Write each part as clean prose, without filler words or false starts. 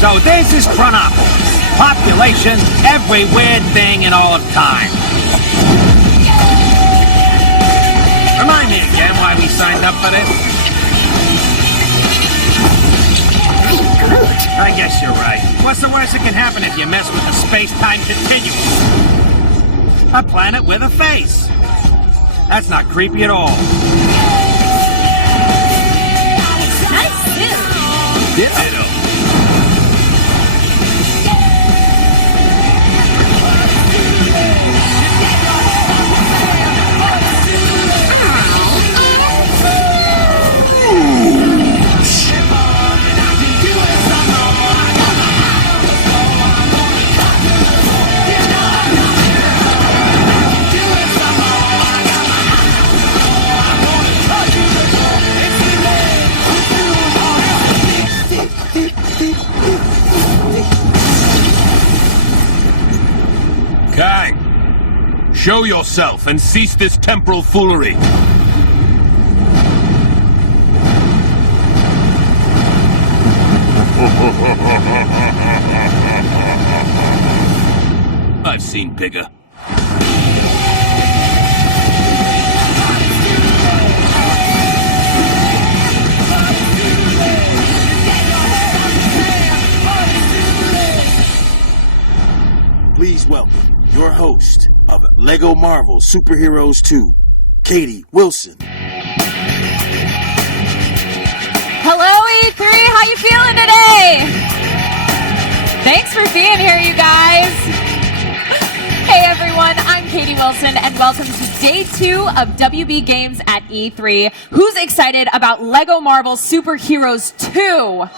So this is Chronopolis. Population, every weird thing in all of time. Remind me again why we signed up for this. I guess you're right. What's the worst that can happen if you mess with the space-time continuum? A planet with a face. That's not creepy at all. Nice suit. Ditto. Kang, show yourself and cease this temporal foolery. I've seen bigger. Please welcome your host of LEGO Marvel Superheroes 2, Katie Wilson. Hello, E3. How you feeling today? Thanks for being here, you guys. Hey, everyone. I'm Katie Wilson, and welcome to Day 2 of WB Games at E3. Who's excited about LEGO Marvel Superheroes 2?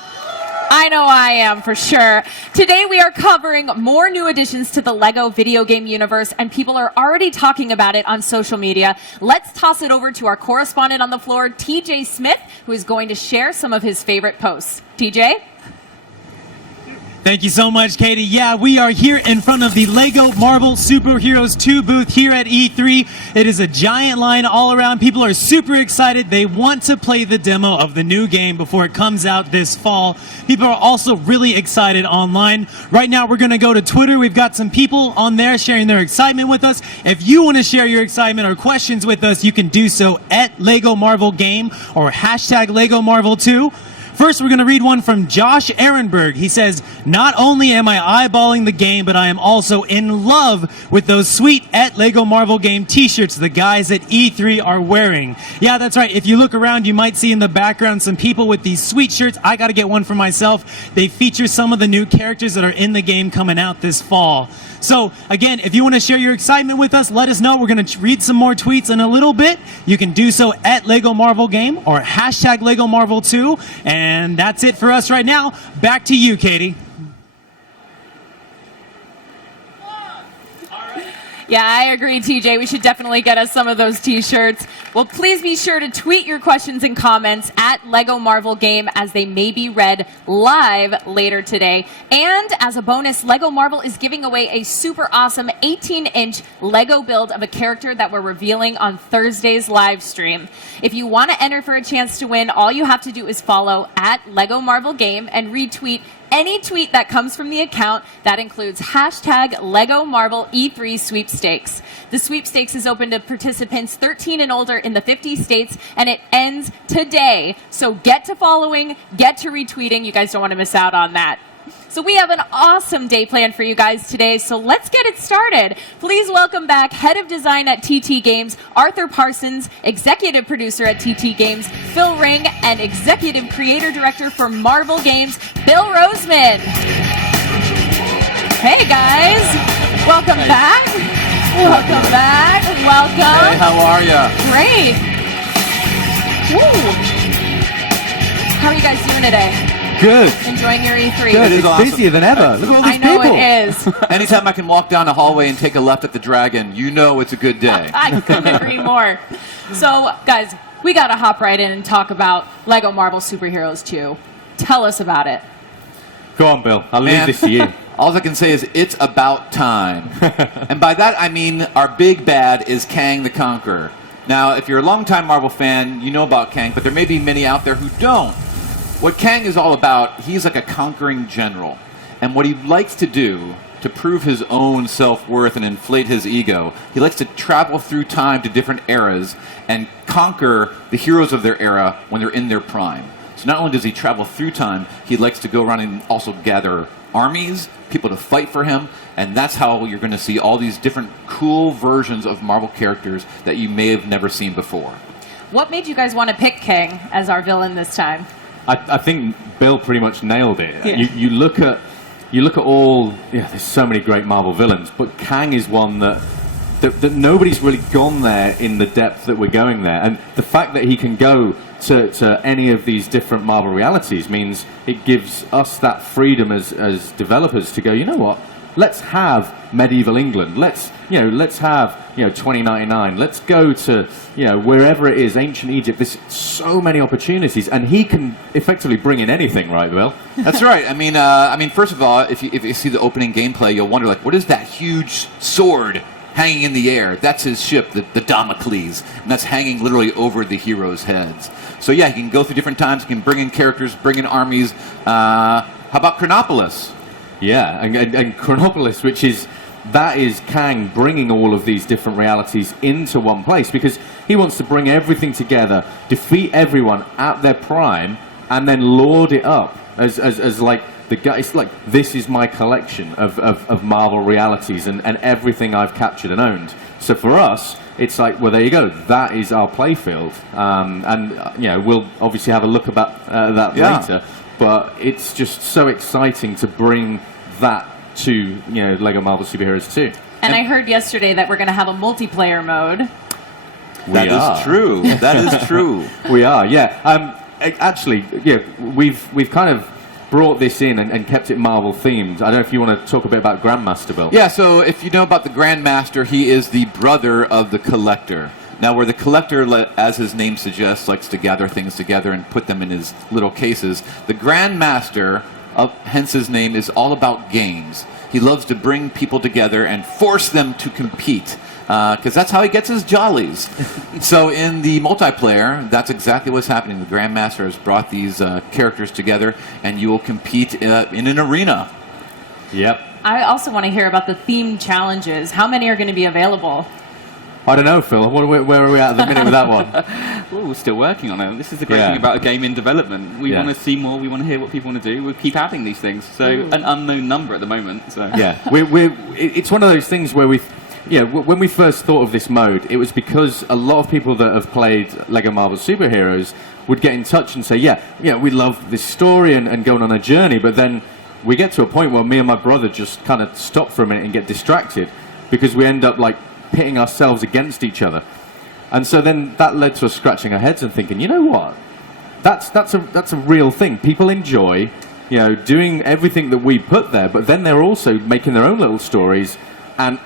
I know I am, for sure. Today we are covering more new additions to the LEGO video game universe, and people are already talking about it on social media. Let's toss it over to our correspondent on the floor, TJ Smith, who is going to share some of his favorite posts. TJ? Thank you so much, Katie. Yeah, we are here in front of the LEGO Marvel Superheroes 2 booth here at E3. It is a giant line all around. People are super excited. They want to play the demo of the new game before it comes out this fall. People are also really excited online. Right now, we're going to go to Twitter. We've got some people on there sharing their excitement with us. If you want to share your excitement or questions with us, you can do so at LEGO Marvel Game or hashtag LEGO Marvel 2. First, we're going to read one from Josh Ehrenberg. He says, not only am I eyeballing the game, but I am also in love with those sweet at LEGO Marvel Game t-shirts the guys at E3 are wearing. Yeah, that's right. If you look around, you might see in the background some people with these sweet shirts. I got to get one for myself. They feature some of the new characters that are in the game coming out this fall. So, again, if you want to share your excitement with us, let us know. We're going to read some more tweets in a little bit. You can do so at LEGO Marvel Game or hashtag LEGO Marvel 2. And that's it for us right now. Back to you, Katie. Yeah, I agree, TJ. We should definitely get us some of those t-shirts. Well, please be sure to tweet your questions and comments at LEGO Marvel Game, as they may be read live later today. And as a bonus, LEGO Marvel is giving away a super awesome 18-inch LEGO build of a character that we're revealing on Thursday's live stream. If you want to enter for a chance to win, all you have to do is follow at LEGO Marvel Game and retweet any tweet that comes from the account. That includes hashtag LEGO Marvel E3 sweepstakes. The sweepstakes is open to participants 13 and older in the 50 states, and it ends today. So get to following, get to retweeting. You guys don't want to miss out on that. So we have an awesome day planned for you guys today, so let's get it started. Please welcome back Head of Design at TT Games, Arthur Parsons, Executive Producer at TT Games, Phil Ring, and Executive Creator Director for Marvel Games, Bill Roseman. Hey guys, welcome back. Welcome back. Welcome. Hey, how are ya? Great. Woo. How are you guys doing today? Good. Enjoying your E3? Good. It's awesome. busier than ever. Look at all these I know people. it is. Anytime I can walk down the hallway and take a left at the Dragon, you know it's a good day. I couldn't agree more. So, guys, we got to hop right in and talk about LEGO Marvel Superheroes 2. Tell us about it. Go on, Bill. I'll leave Man, this to you. all I can say is it's about time. And by that I mean our big bad is Kang the Conqueror. Now, if you're a longtime Marvel fan, you know about Kang, but there may be many out there who don't. What Kang is all about, he's like a conquering general. And what he likes to do to prove his own self-worth and inflate his ego, he likes to travel through time to different eras and conquer the heroes of their era when they're in their prime. So not only does he travel through time, he likes to go around and also gather armies, people to fight for him, and that's how you're going to see all these different cool versions of Marvel characters that you may have never seen before. What made you guys want to pick Kang as our villain this time? I think Bill pretty much nailed it. Yeah. You look at all. Yeah, there's so many great Marvel villains, but Kang is one that nobody's really gone there in the depth that we're going there. And the fact that he can go to any of these different Marvel realities means it gives us that freedom as developers to go, you know what? Let's have medieval England. Let's have 2099. Let's go to wherever it is, ancient Egypt. There's so many opportunities, and he can effectively bring in anything, right, Bill? That's right. I mean, first of all, if you see the opening gameplay, you'll wonder, like, what is that huge sword hanging in the air? That's his ship, the Damocles, and that's hanging literally over the heroes' heads. So yeah, he can go through different times. He can bring in characters, bring in armies. How about Chronopolis? Yeah, and Chronopolis, that is Kang bringing all of these different realities into one place, because he wants to bring everything together, defeat everyone at their prime, and then lord it up as like the guy. It's like, this is my collection of Marvel realities and everything I've captured and owned. So for us, it's like, well, there you go. That is our playfield, and we'll obviously have a look about that later. But it's just so exciting to bring that to LEGO Marvel Superheroes 2. And I heard yesterday that we're going to have a multiplayer mode. That is true. That is true. We are, yeah. Actually, we've kind of brought this in and kept it Marvel themed. I don't know if you want to talk a bit about Grandmaster, Bill. Yeah, so if you know about the Grandmaster, he is the brother of the Collector. Now, where the Collector, as his name suggests, likes to gather things together and put them in his little cases, the Grandmaster, hence his name, is all about games. He loves to bring people together and force them to compete, because that's how he gets his jollies. So in the multiplayer, that's exactly what's happening. The Grandmaster has brought these characters together, and you will compete in an arena. Yep. I also want to hear about the themed challenges. How many are going to be available? I don't know, Phil. Where are we at the minute with that one? Well, we're still working on it. This is the great thing about a game in development. We want to see more. We want to hear what people want to do. We'll keep adding these things. So an unknown number at the moment. So yeah, it's one of those things where when we first thought of this mode, it was because a lot of people that have played LEGO Marvel Superheroes would get in touch and say, we love this story and going on a journey, but then we get to a point where me and my brother just kind of stop for a minute and get distracted because we end up like pitting ourselves against each other. And so then that led to us scratching our heads and thinking, you know what? That's a real thing. People enjoy, doing everything that we put there, but then they're also making their own little stories and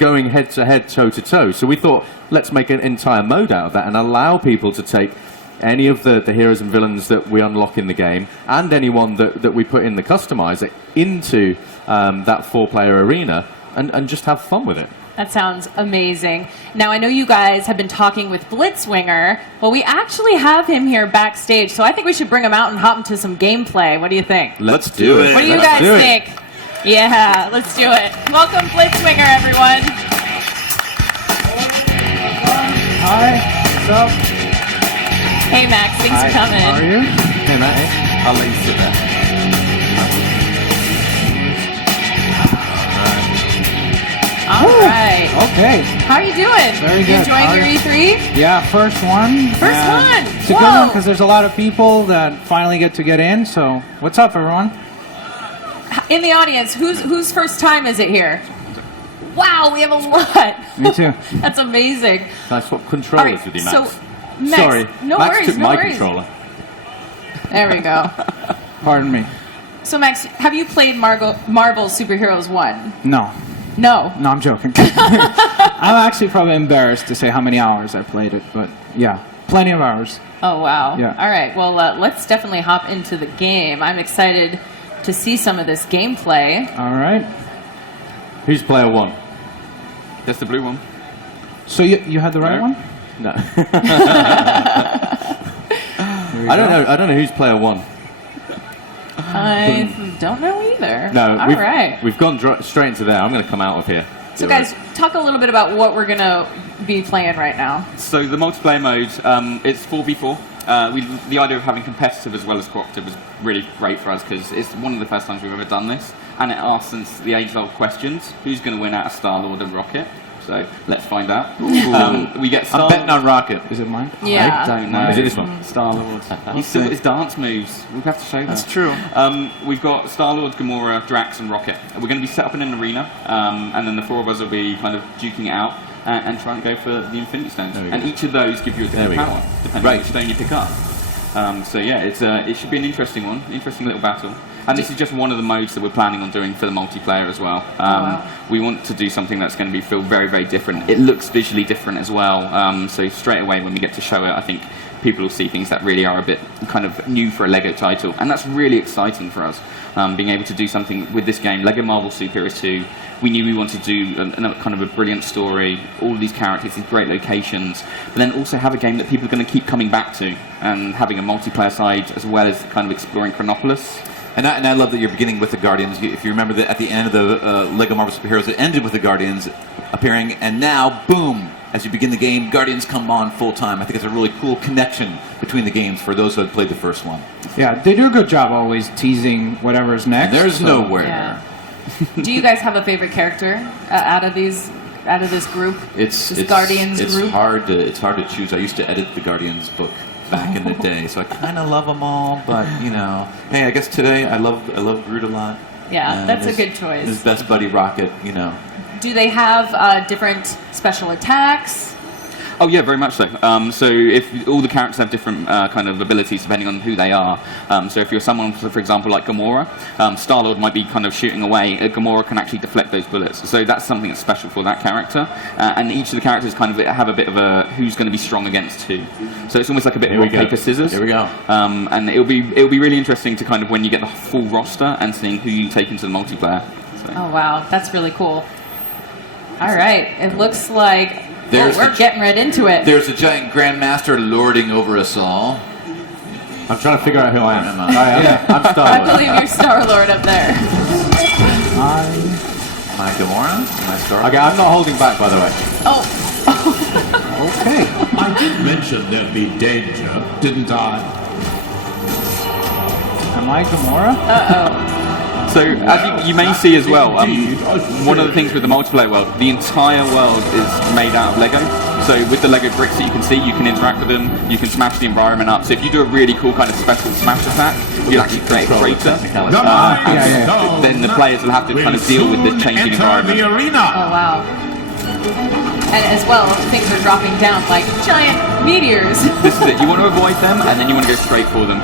going head to head, toe to toe. So we thought, let's make an entire mode out of that and allow people to take any of the heroes and villains that we unlock in the game and anyone that we put in the customizer into that 4-player arena and just have fun with it. That sounds amazing. Now, I know you guys have been talking with Blitzwinger, but we actually have him here backstage, so I think we should bring him out and hop into some gameplay. What do you think? Let's do it. What do you guys think? Yeah, let's do it. Welcome, Blitzwinger, everyone. Hi, what's up? Hey, Max, thanks for coming. How are you? Hey, Matt. I'll let you sit there. All right. Okay. How are you doing? Very You good. enjoying your E3? Yeah, first one. First one. It's a good one because there's a lot of people that finally get to get in. So, what's up, everyone? In the audience, whose first time is it here? Wow, we have a lot. Me too. That's amazing. Can I swap controllers All right, with you, so, Max? Max, Sorry, no Max worries, took no my worries. controller. There we go. Pardon me. So, Max, have you played Marvel Superheroes 1? No. No. No, I'm joking. I'm actually probably embarrassed to say how many hours I played it, but yeah, plenty of hours. Oh, wow. Yeah. All right, well, let's definitely hop into the game. I'm excited to see some of this gameplay. All right. Who's player one? that's the blue one. So you had the right one? No. I don't know who's player one. I don't know either. No, All right. we've gone straight into there. I'm going to come out of here. So guys, talk a little bit about what we're going to be playing right now. So the multiplayer mode, it's 4v4. The idea of having competitive as well as cooperative was really great for us because it's one of the first times we've ever done this, and it asks us the age-old questions: who's going to win out of Star-Lord and Rocket? So let's find out. We get I'm betting on Rocket. Is it mine? Yeah. I don't know. Is it this one? Star-Lord. He's still got his dance moves. We have to show that. That's true. We've got Star-Lord, Gamora, Drax, and Rocket. We're going to be set up in an arena, and then the four of us will be kind of duking it out and trying to go for the Infinity Stones. And each of those give you a different power, depending on which stone you pick up. So yeah, it should be an interesting one, interesting little battle. And this is just one of the modes that we're planning on doing for the multiplayer as well. We want to do something that's going to feel very, very different. It looks visually different as well. So straight away when we get to show it, I think people will see things that really are a bit kind of new for a LEGO title. And that's really exciting for us, being able to do something with this game. LEGO Marvel Super Heroes 2, we knew we wanted to do kind of a brilliant story, all of these characters, these great locations, but then also have a game that people are going to keep coming back to, and having a multiplayer side as well as kind of exploring Chronopolis. And I love that you're beginning with the Guardians. If you remember that at the end of the LEGO Marvel Super Heroes, it ended with the Guardians appearing, and now, boom, as you begin the game, Guardians come on full time. I think it's a really cool connection between the games for those who had played the first one. Yeah, they do a good job always teasing whatever's next. And there's so. nowhere. Yeah. Do you guys have a favorite character out of this group? It's Guardians it's group? It's hard to choose. I used to edit the Guardians book back in the day, so I kind of love them all. But you know, hey, I guess today I love Groot a lot. Yeah, that's a good choice. His best buddy Rocket, you know. Do they have different special attacks? Oh yeah, very much so. So if all the characters have different kind of abilities depending on who they are. So if you're someone, for example, like Gamora, Star-Lord might be kind of shooting away. Gamora can actually deflect those bullets. So that's something that's special for that character. And each of the characters kind of have a bit of a who's going to be strong against who. So it's almost like a bit of rock, paper, scissors. Here we go. And it'll be really interesting to kind of when you get the full roster and seeing who you take into the multiplayer. So. Oh wow, that's really cool. All right, it looks like we're getting right into it. There's a giant Grandmaster lording over us all. I'm trying to figure out who I am. I'm Star-Lord. I believe you're Star-Lord up there. Am I Gamora? Am I Star-Lord? Okay, I'm not holding back, by the way. Oh. Okay. I did mention there'd be danger, didn't I? Am I Gamora? Uh-oh. So, as you may see as well, one of the things with the multiplayer world, the entire world is made out of Lego. So with the Lego bricks that you can see, you can interact with them, you can smash the environment up. So if you do a really cool kind of special smash attack, you'll actually create a crater. Then the players will have to kind of deal with the changing environment. Oh, wow. And as well, things are dropping down like giant meteors. This is it. You want to avoid them, and then you want to go straight for them.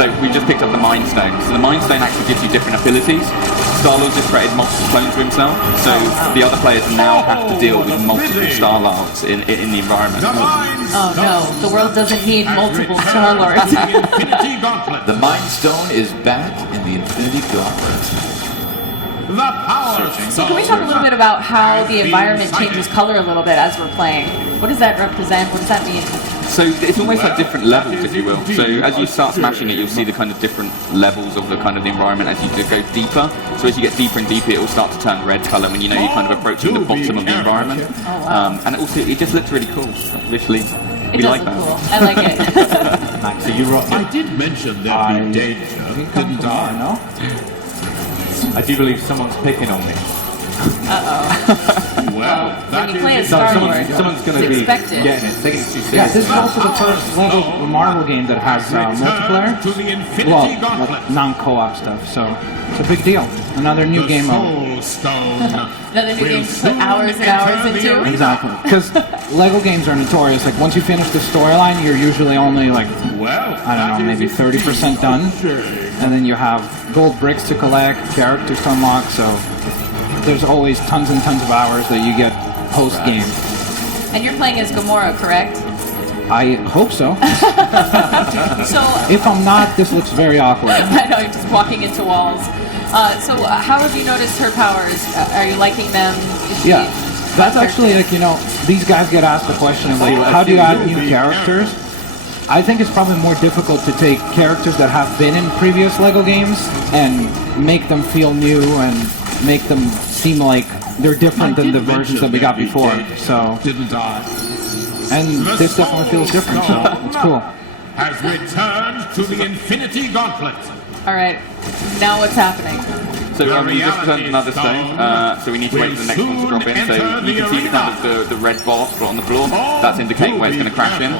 So we just picked up the Mind Stone. So the Mind Stone actually gives you different abilities. Star-Lord just created multiple clones for himself, so the other players now have to deal with multiple Star-Lords in the environment. Oh no, the world doesn't need multiple Star-Lords. The Mind Stone is back in the Infinity Gauntlet. So can we talk a little bit about how the environment changes color a little bit as we're playing? What does that represent? What does that mean? So it's almost like different levels, if you will. So as you start smashing it, you'll see the kind of different levels of the kind of the environment as you go deeper. So as you get deeper and deeper, it will start to turn red color when you know you're kind of approaching the bottom of the environment. Oh, wow. And also, it just looks really cool visually. It does look cool. I like it. Max, so you rock. I did mention there'd be danger, didn't I? No? I do believe someone's picking on me. Uh-oh. Well, when you play as Star-Lord, someone's going to be expected. getting it, taking it too seriously. Yeah, this is also the first LEGO Marvel game that has multiplayer. to the Infinity Well, Gauntlet. non-co-op stuff, so it's a big deal. Another new game mode. Soul Stone. Another new game to put hours and hours into. Exactly. Because LEGO games are notorious. Like, once you finish the storyline, you're usually only, like, Well, I don't know, maybe 30% done. And then you have gold bricks to collect, characters to unlock, so there's always tons and tons of hours that you get post-game. And you're playing as Gamora, correct? I hope so. So If I'm not, this looks very awkward. I know, you're just walking into walls. So how have you noticed her powers? Are you liking them? Is she- Yeah, that's actually like, you know, these guys get asked the question of like, how do you add new characters? I think it's probably more difficult to take characters that have been in previous LEGO games and make them feel new and make them seem like they're different than the versions that we got before. So, and this definitely feels different, so it's cool. Has returned to the Infinity Gauntlet. All right, now what's happening? So we just returned another stone, so we need to wait for the next one to drop in. So you can see kind of the red box on the floor. That's indicating where it's going to crash in.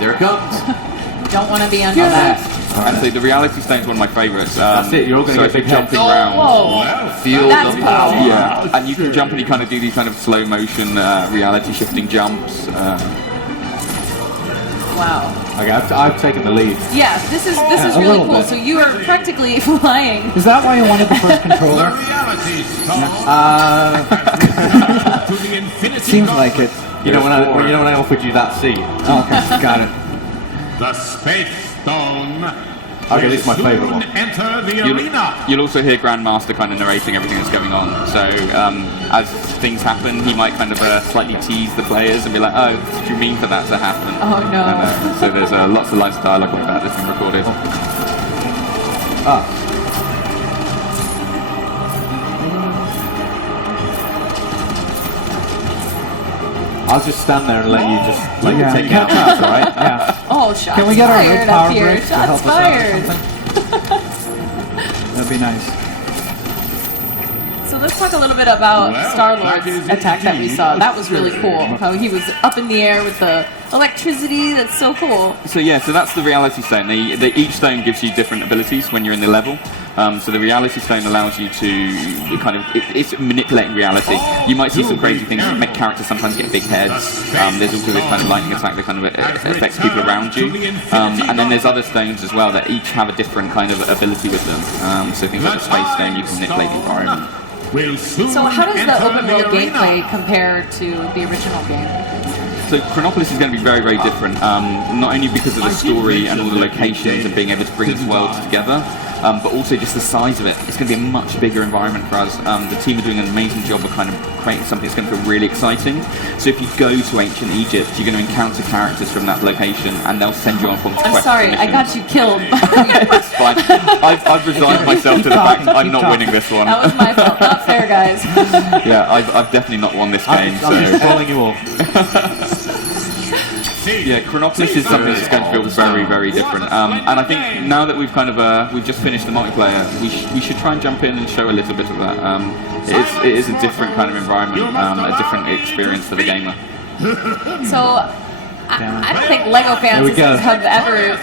There it comes. Don't want to be under that. And so the reality stone is one of my favourites. That's it, you're all going to get big jumping heads. around. Whoa. Feel That's the power. cool. Yeah, and you can jump and you kind of do these kind of slow motion reality shifting jumps. Wow. Okay, I've taken the lead. Yeah, this is a really little cool. bit. So you are practically flying. Is that why you wanted the first controller? Reality Stone to the Infinity Seems like it. You know when I offered you that seat. Oh, okay, got it. The Space Stone. Okay, this is my favourite one. Enter the arena. You'll also hear Grandmaster kind of narrating everything that's going on. So as things happen, he might kind of slightly tease the players and be like, "Oh, what do you mean for that to happen?" Oh no. And, so there's lots of lines of dialogue like that that's been recorded. I'll just stand there and let you just take Yeah. out that, alright? Yeah. Oh, shots Can we get our fired red up power here. bridge to help Shots us out or fired. something? That'd be nice. So let's talk a little bit about Well, Star-Lord's that is attack that we indeed saw. a That was really survey. cool. How he was up in the air with the electricity. That's so cool. So yeah, so that's the reality stone. Each stone gives you different abilities when you're in the level. So the reality stone allows you to kind of, it's manipulating reality. You might see some crazy things that make characters sometimes get big heads. There's also this kind of lightning attack that kind of affects people around you. And then there's other stones as well that each have a different kind of ability with them. So things like the space stone, you can manipulate the environment. So how does the open world gameplay compare to the original game? So Chronopolis is going to be very, very different, not only because of the story and all the locations and being able to bring these worlds together, but also just the size of it. It's going to be a much bigger environment for us. The team are doing an amazing job of kind of creating something that's going to feel really exciting. So if you go to ancient Egypt, you're going to encounter characters from that location, and they'll send you on from I'm sorry, I got you killed. It's fine. I've resigned myself to the fact I'm not winning this one. That was my fault. Not fair, guys. Yeah, I've definitely not won this game. I'm just following you all. Yeah, Chronopolis is something that's going to feel very, very different. And I think now that we've kind of we've just finished the multiplayer, we should try and jump in and show a little bit of that. It is a different kind of environment, a different experience for the gamer. So I don't think LEGO fans Here we go. have ever.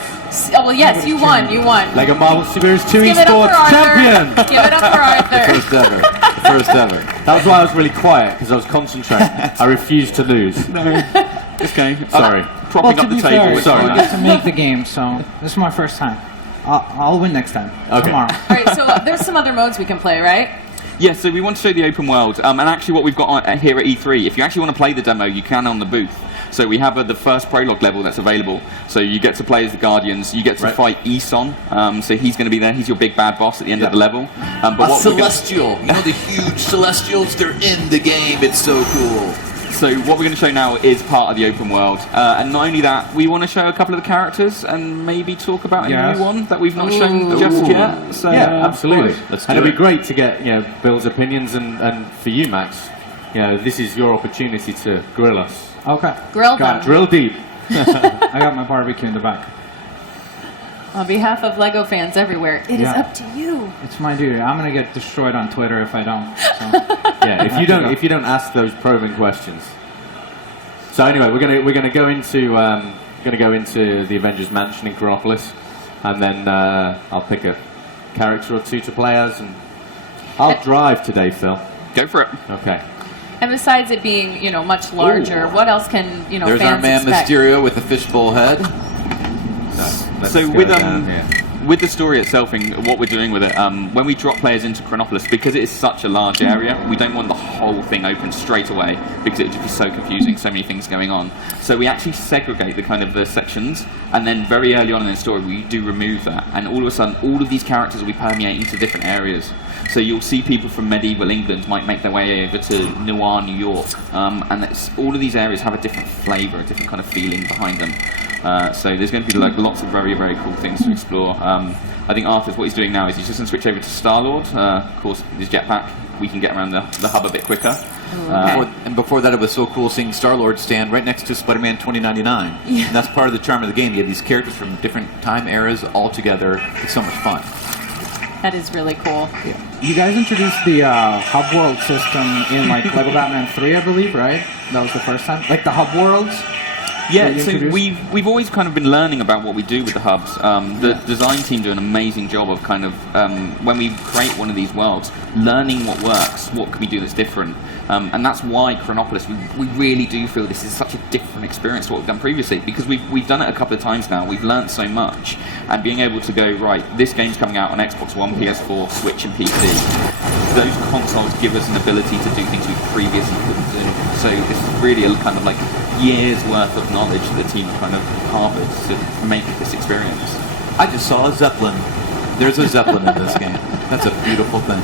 Oh well, yes, you won. You won. LEGO Marvel Super Heroes 2 Give it up for Esports Arthur. Champion! Give it up for Arthur. First ever. First ever. That was why I was really quiet, because I was concentrating. I refused to lose. Okay. Sorry. Propping Well, up to the be table. fair, It's sorry. fine. I get to make the game, so this is my first time. I'll win next time. Okay. Tomorrow. All right, so there's some other modes we can play, right? Yeah, so we want to show the open world, and actually what we've got here at E3, if you actually want to play the demo, you can on the booth. So we have the first prologue level that's available. So you get to play as the Guardians, you get to fight Eson, so he's going to be there, he's your big bad boss at the end of the level. But A what we're gonna- celestial. You know the huge celestials? They're in the game. It's so cool. So what we're going to show now is part of the open world. And not only that, we want to show a couple of the characters and maybe talk about a Yes. new one that we've not shown just yet. So, Yeah, absolutely. Let's And do it'd it. be great to get Bill's opinions, and for you, Max, this is your opportunity to grill us. Okay. Grill Got them. Drill deep. I got my barbecue in the back. On behalf of LEGO fans everywhere, it is Yeah. up to you. It's my duty. I'm gonna get destroyed on Twitter if I don't. So. Yeah, if you don't ask those probing questions. So anyway, we're gonna go into the Avengers Mansion in Chronopolis, and then I'll pick a character or two to play as, and I'll drive today, Phil. go for it. Okay. And besides it being, much larger, what else can, There's fans our man expect? Mysterio with the fishbowl head. Let's So go with down here. with the story itself and what we're doing with it, when we drop players into Chronopolis, because it is such a large area, we don't want the whole thing open straight away because it would just be so confusing, so many things going on. So we actually segregate the kind of the sections, and then very early on in the story we do remove that, and all of a sudden all of these characters will be permeating into different areas. So you'll see people from medieval England might make their way over to Noir, New York, and all of these areas have a different flavour, a different kind of feeling behind them. So there's going to be like lots of very, very cool things to explore. I think Arthur's what he's doing now is he's just going to switch over to Star-Lord. Of course, his jetpack, we can get around the hub a bit quicker. Before that, it was so cool seeing Star-Lord stand right next to Spider-Man 2099. Yeah. And that's part of the charm of the game. You have these characters from different time eras all together. It's so much fun. That is really cool. Yeah. You guys introduced the hub world system in like LEGO Batman 3, I believe, right? That was the first time. Like the hub worlds. Yeah, so we've always kind of been learning about what we do with the hubs. The design team do an amazing job of kind of, when we create one of these worlds, learning what works, what can we do that's different. And that's why Chronopolis, we really do feel this is such a different experience to what we've done previously, because we've done it a couple of times now, we've learned so much, and being able to go, right, this game's coming out on Xbox One, PS4, Switch and PC. Those consoles give us an ability to do things we previously couldn't do. So this is really a kind of like years worth of knowledge that the team kind of harbored to make this experience. I just saw a Zeppelin. There's a Zeppelin in this game. That's a beautiful thing.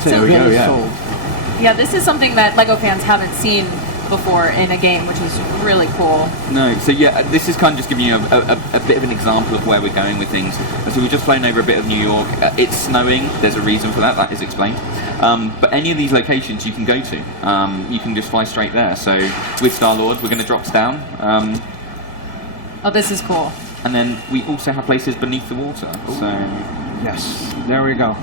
So we go, yeah. Yeah, this is something that LEGO fans haven't seen before in a game, which is really cool. No, so yeah, this is kind of just giving you a bit of an example of where we're going with things. And so we've just flown over a bit of New York. It's snowing. There's a reason for that. That is explained. But any of these locations you can go to. You can just fly straight there. So with Star-Lord, we're going to drop down. Oh, this is cool. And then we also have places beneath the water. So Yes, there we go.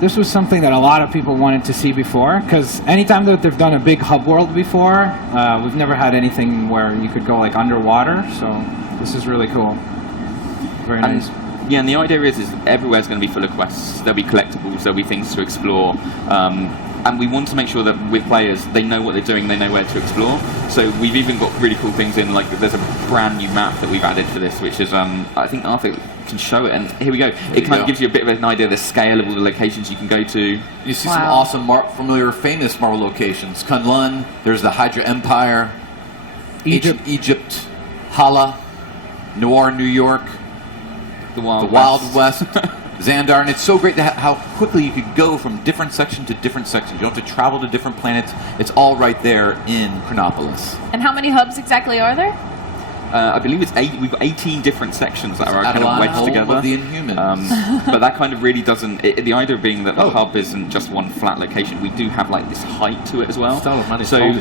This was something that a lot of people wanted to see before, because anytime that they've done a big hub world before, we've never had anything where you could go like underwater, so this is really cool. Very nice. Yeah, and the idea is everywhere's going to be full of quests. There'll be collectibles, there'll be things to explore. And we want to make sure that with players, they know what they're doing, they know where to explore. So we've even got really cool things in, like there's a brand new map that we've added for this, which is, I think Arthur can show it, and here we go. It kind of gives you a bit of an idea of the scale of all the locations you can go to. You see some awesome, familiar, famous Marvel locations. Kunlun, there's the Hydra Empire, Egypt, Hala, Noir, New York, The Wild West, Xandar, and it's so great how quickly you could go from different section to different section. You don't have to travel to different planets. It's all right there in Chronopolis. And how many hubs exactly are there? I believe it's 8. We've got 18 different sections that are kind of wedged together. Of the Inhumans. But that kind of really doesn't. The idea being that the hub isn't just one flat location. We do have like this height to it as well. So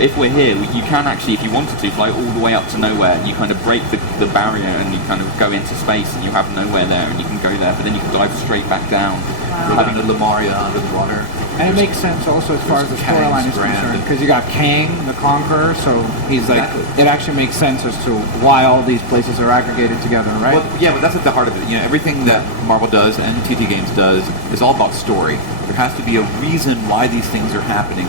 if we're here, you can actually, if you wanted to, fly all the way up to nowhere. And you kind of break the barrier and you kind of go into space and you have nowhere there and you can go there. But then you can dive straight back down. Having the Lemuria under the water. And it makes sense also as far as the storyline is concerned, because you got Kang, the Conqueror, so he's like, it actually makes sense as to why all these places are aggregated together, right? Well, yeah, but that's at the heart of it. You know, everything that Marvel does and TT Games does is all about story. There has to be a reason why these things are happening.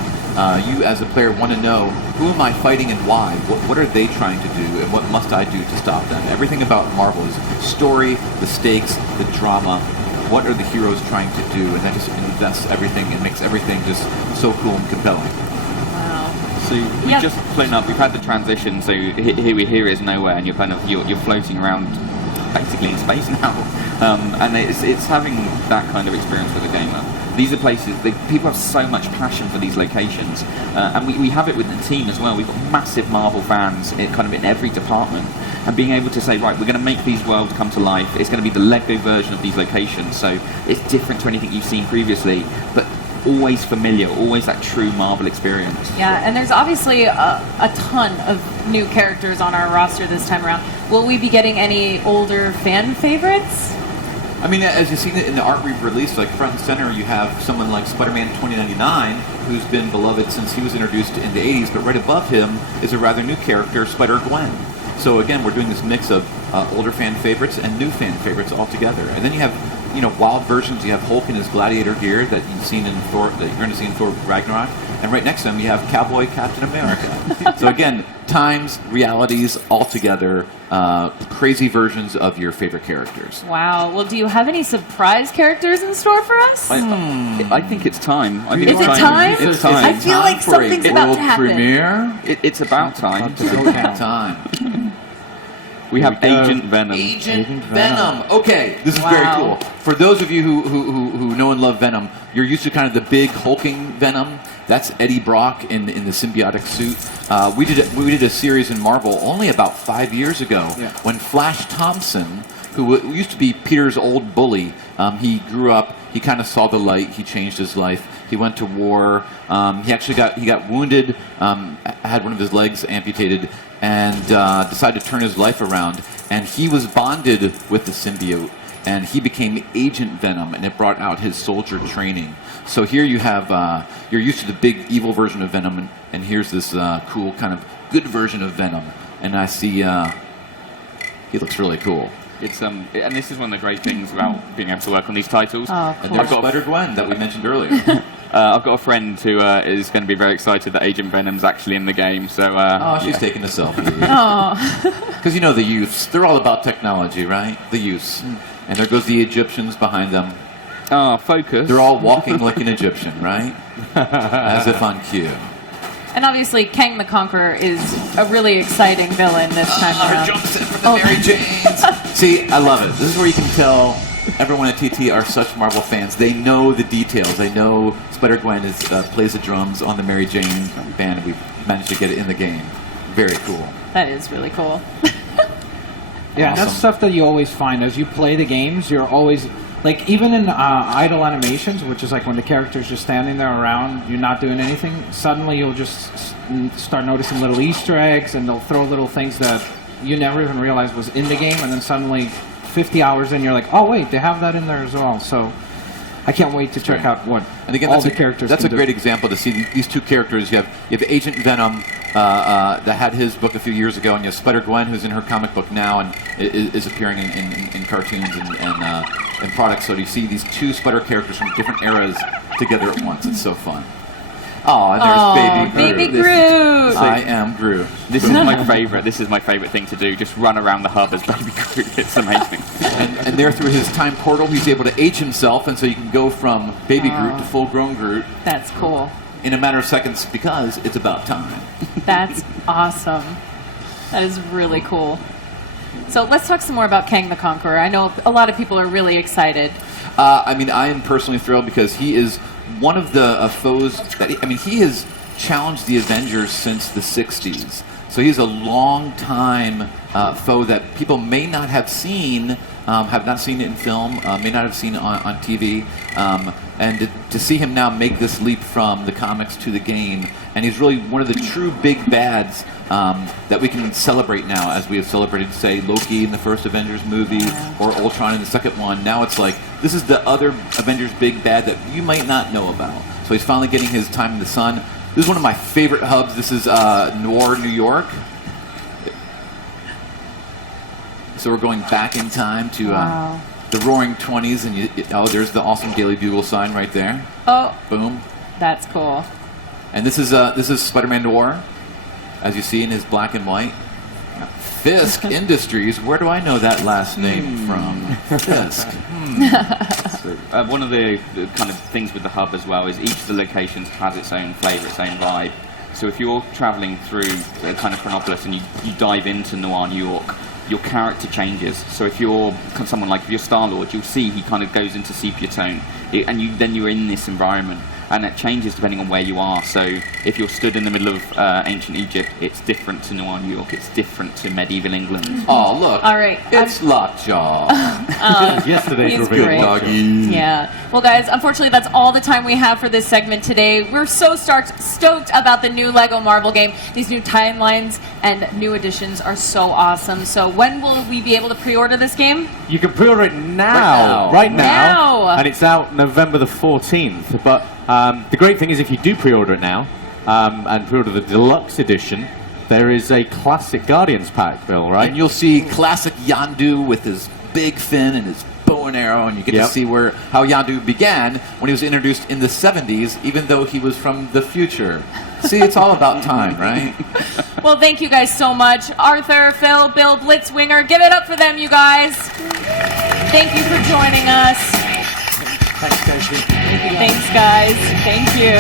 You, as a player, want to know, who am I fighting and why? What are they trying to do, and what must I do to stop them? Everything about Marvel is story, the stakes, the drama. What are the heroes trying to do? And that just invests everything and makes everything just so cool and compelling. Wow. So we've just flown up. We've had the transition. So here is nowhere, and you're kind of you're floating around basically in space now. And it's having that kind of experience with a gamer. These are places people have so much passion for these locations, and we have it with the team as well. We've got massive Marvel fans in every department. And being able to say, right, we're going to make these worlds come to life. It's going to be the LEGO version of these locations. So it's different to anything you've seen previously, but always familiar, always that true Marvel experience. Yeah, and there's obviously a ton of new characters on our roster this time around. Will we be getting any older fan favorites? I mean, as you've seen it in the art we've released, like front and center, you have someone like Spider-Man 2099, who's been beloved since he was introduced in the 80s, but right above him is a rather new character, Spider-Gwen. So again, we're doing this mix of older fan favorites and new fan favorites all together. And then you have, wild versions. You have Hulk in his gladiator gear that you've seen in Thor, that you're going to see in Thor Ragnarok. and right next to him you have Cowboy Captain America. So again, times, realities all together, crazy versions of your favorite characters. Wow. Well, do you have any surprise characters in store for us? I think it's time. I think Is it time? It's time. I feel like something's about to happen. Premiere. It's about time. Time. We have Agent Venom. Agent Venom. Okay, this is Wow. very cool. For those of you who know and love Venom, you're used to kind of the big hulking Venom. That's Eddie Brock in the symbiotic suit. We did a series in Marvel only about 5 years ago when Flash Thompson, who used to be Peter's old bully, he grew up. He kind of saw the light. He changed his life. He went to war. He actually got wounded. Had one of his legs amputated, and decided to turn his life around. And he was bonded with the symbiote, and he became Agent Venom, and it brought out his soldier training. So here you have, you're used to the big evil version of Venom, and here's this cool kind of good version of Venom. And I see he looks really cool. It's and this is one of the great things about being able to work on these titles. Oh, And cool. there's Spider-Gwen that we mentioned earlier. I've got a friend who is going to be very excited that Agent Venom's actually in the game. So Oh, she's taking a selfie. Oh. Because you know the youths, they're all about technology, right? The youths. And there goes the Egyptians behind them. Oh, focus. They're all walking like an Egyptian, right? As if on cue. And obviously, Kang the Conqueror is a really exciting villain this time around. Jumps in for the Mary Janes. See, I love it. This is where you can tell everyone at TT are such Marvel fans. They know the details. They know Spider-Gwen plays the drums on the Mary Jane band. We've managed to get it in the game. Very cool. That is really cool. Yeah, that's Awesome. stuff that you always find as you play the games. You're always like, even in idle animations, which is like when the character's just standing there around, you're not doing anything. Suddenly, you'll just start noticing little Easter eggs, and they'll throw little things that you never even realized was in the game, and then suddenly, 50 hours in, you're like, oh wait, they have that in there as well. So I can't wait to check out what And again, all that's the characters. That's a can great do. example to see these two characters. You have Agent Venom that had his book a few years ago, and you have Spider-Gwen, who's in her comic book now and is appearing in cartoons and products. So you see these two Spider characters from different eras together at once. It's so fun. Oh, and there's Baby Groot. I am Groot. This is my favorite. This is my favorite thing to do. Just run around the hub as Baby Groot. It's amazing. And there, through his time portal, he's able to age himself, and so you can go from Baby Groot to full-grown Groot That's cool. in a matter of seconds because it's about time. That's awesome. That is really cool. So let's talk some more about Kang the Conqueror. I know a lot of people are really excited. I mean, I am personally thrilled because he is one of the foes that he has challenged the Avengers since the 60s. So he's a long time foe that people may not have seen, have not seen it in film, may not have seen on TV. And to see him now make this leap from the comics to the game, and he's really one of the true big bads that we can celebrate now, as we have celebrated, say, Loki in the first Avengers movie, or Ultron in the second one. Now it's like, this is the other Avengers big bad that you might not know about. So he's finally getting his time in the sun. This is one of my favorite hubs. This is Noir, New York. So we're going back in time to the Roaring 20s, and there's the awesome Daily Bugle sign right there. Oh, Boom. that's cool. And this is Spider-Man Noir, as you see in his black and white. Fisk Industries. Where do I know that last name from? Fisk. One of the kind of things with the hub as well is each of the locations has its own flavour, its own vibe. So if you're travelling through kind of Chronopolis and you dive into Noir, New York, your character changes. So if you're someone like, if you're Star-Lord, you'll see he kind of goes into sepia tone, and then you're in this environment, and it changes depending on where you are. So if you're stood in the middle of ancient Egypt, it's different to Noir, New York. It's different to medieval England. Oh, look. All right. It's Lockjaw. Yesterday's He's reveal. great. Doggy. Yeah. Well, guys, unfortunately, that's all the time we have for this segment today. We're so stoked about the new LEGO Marvel game. These new timelines and new additions are so awesome. So when will we be able to pre-order this game? You can pre-order it now. Right now. Now. And it's out November the 14th. But the great thing is if you do pre-order it now, and pre-order the deluxe edition, there is a classic Guardians pack, Bill, right? And you'll see classic Yondu with his big fin and his bow and arrow, and you get to see how Yondu began when he was introduced in the 70s, even though he was from the future. See, it's all about time, right? Well, thank you guys so much. Arthur, Phil, Bill, Blitzwinger, give it up for them, you guys. Thank you for joining us. Thanks, guys. Thanks, guys. Thank you.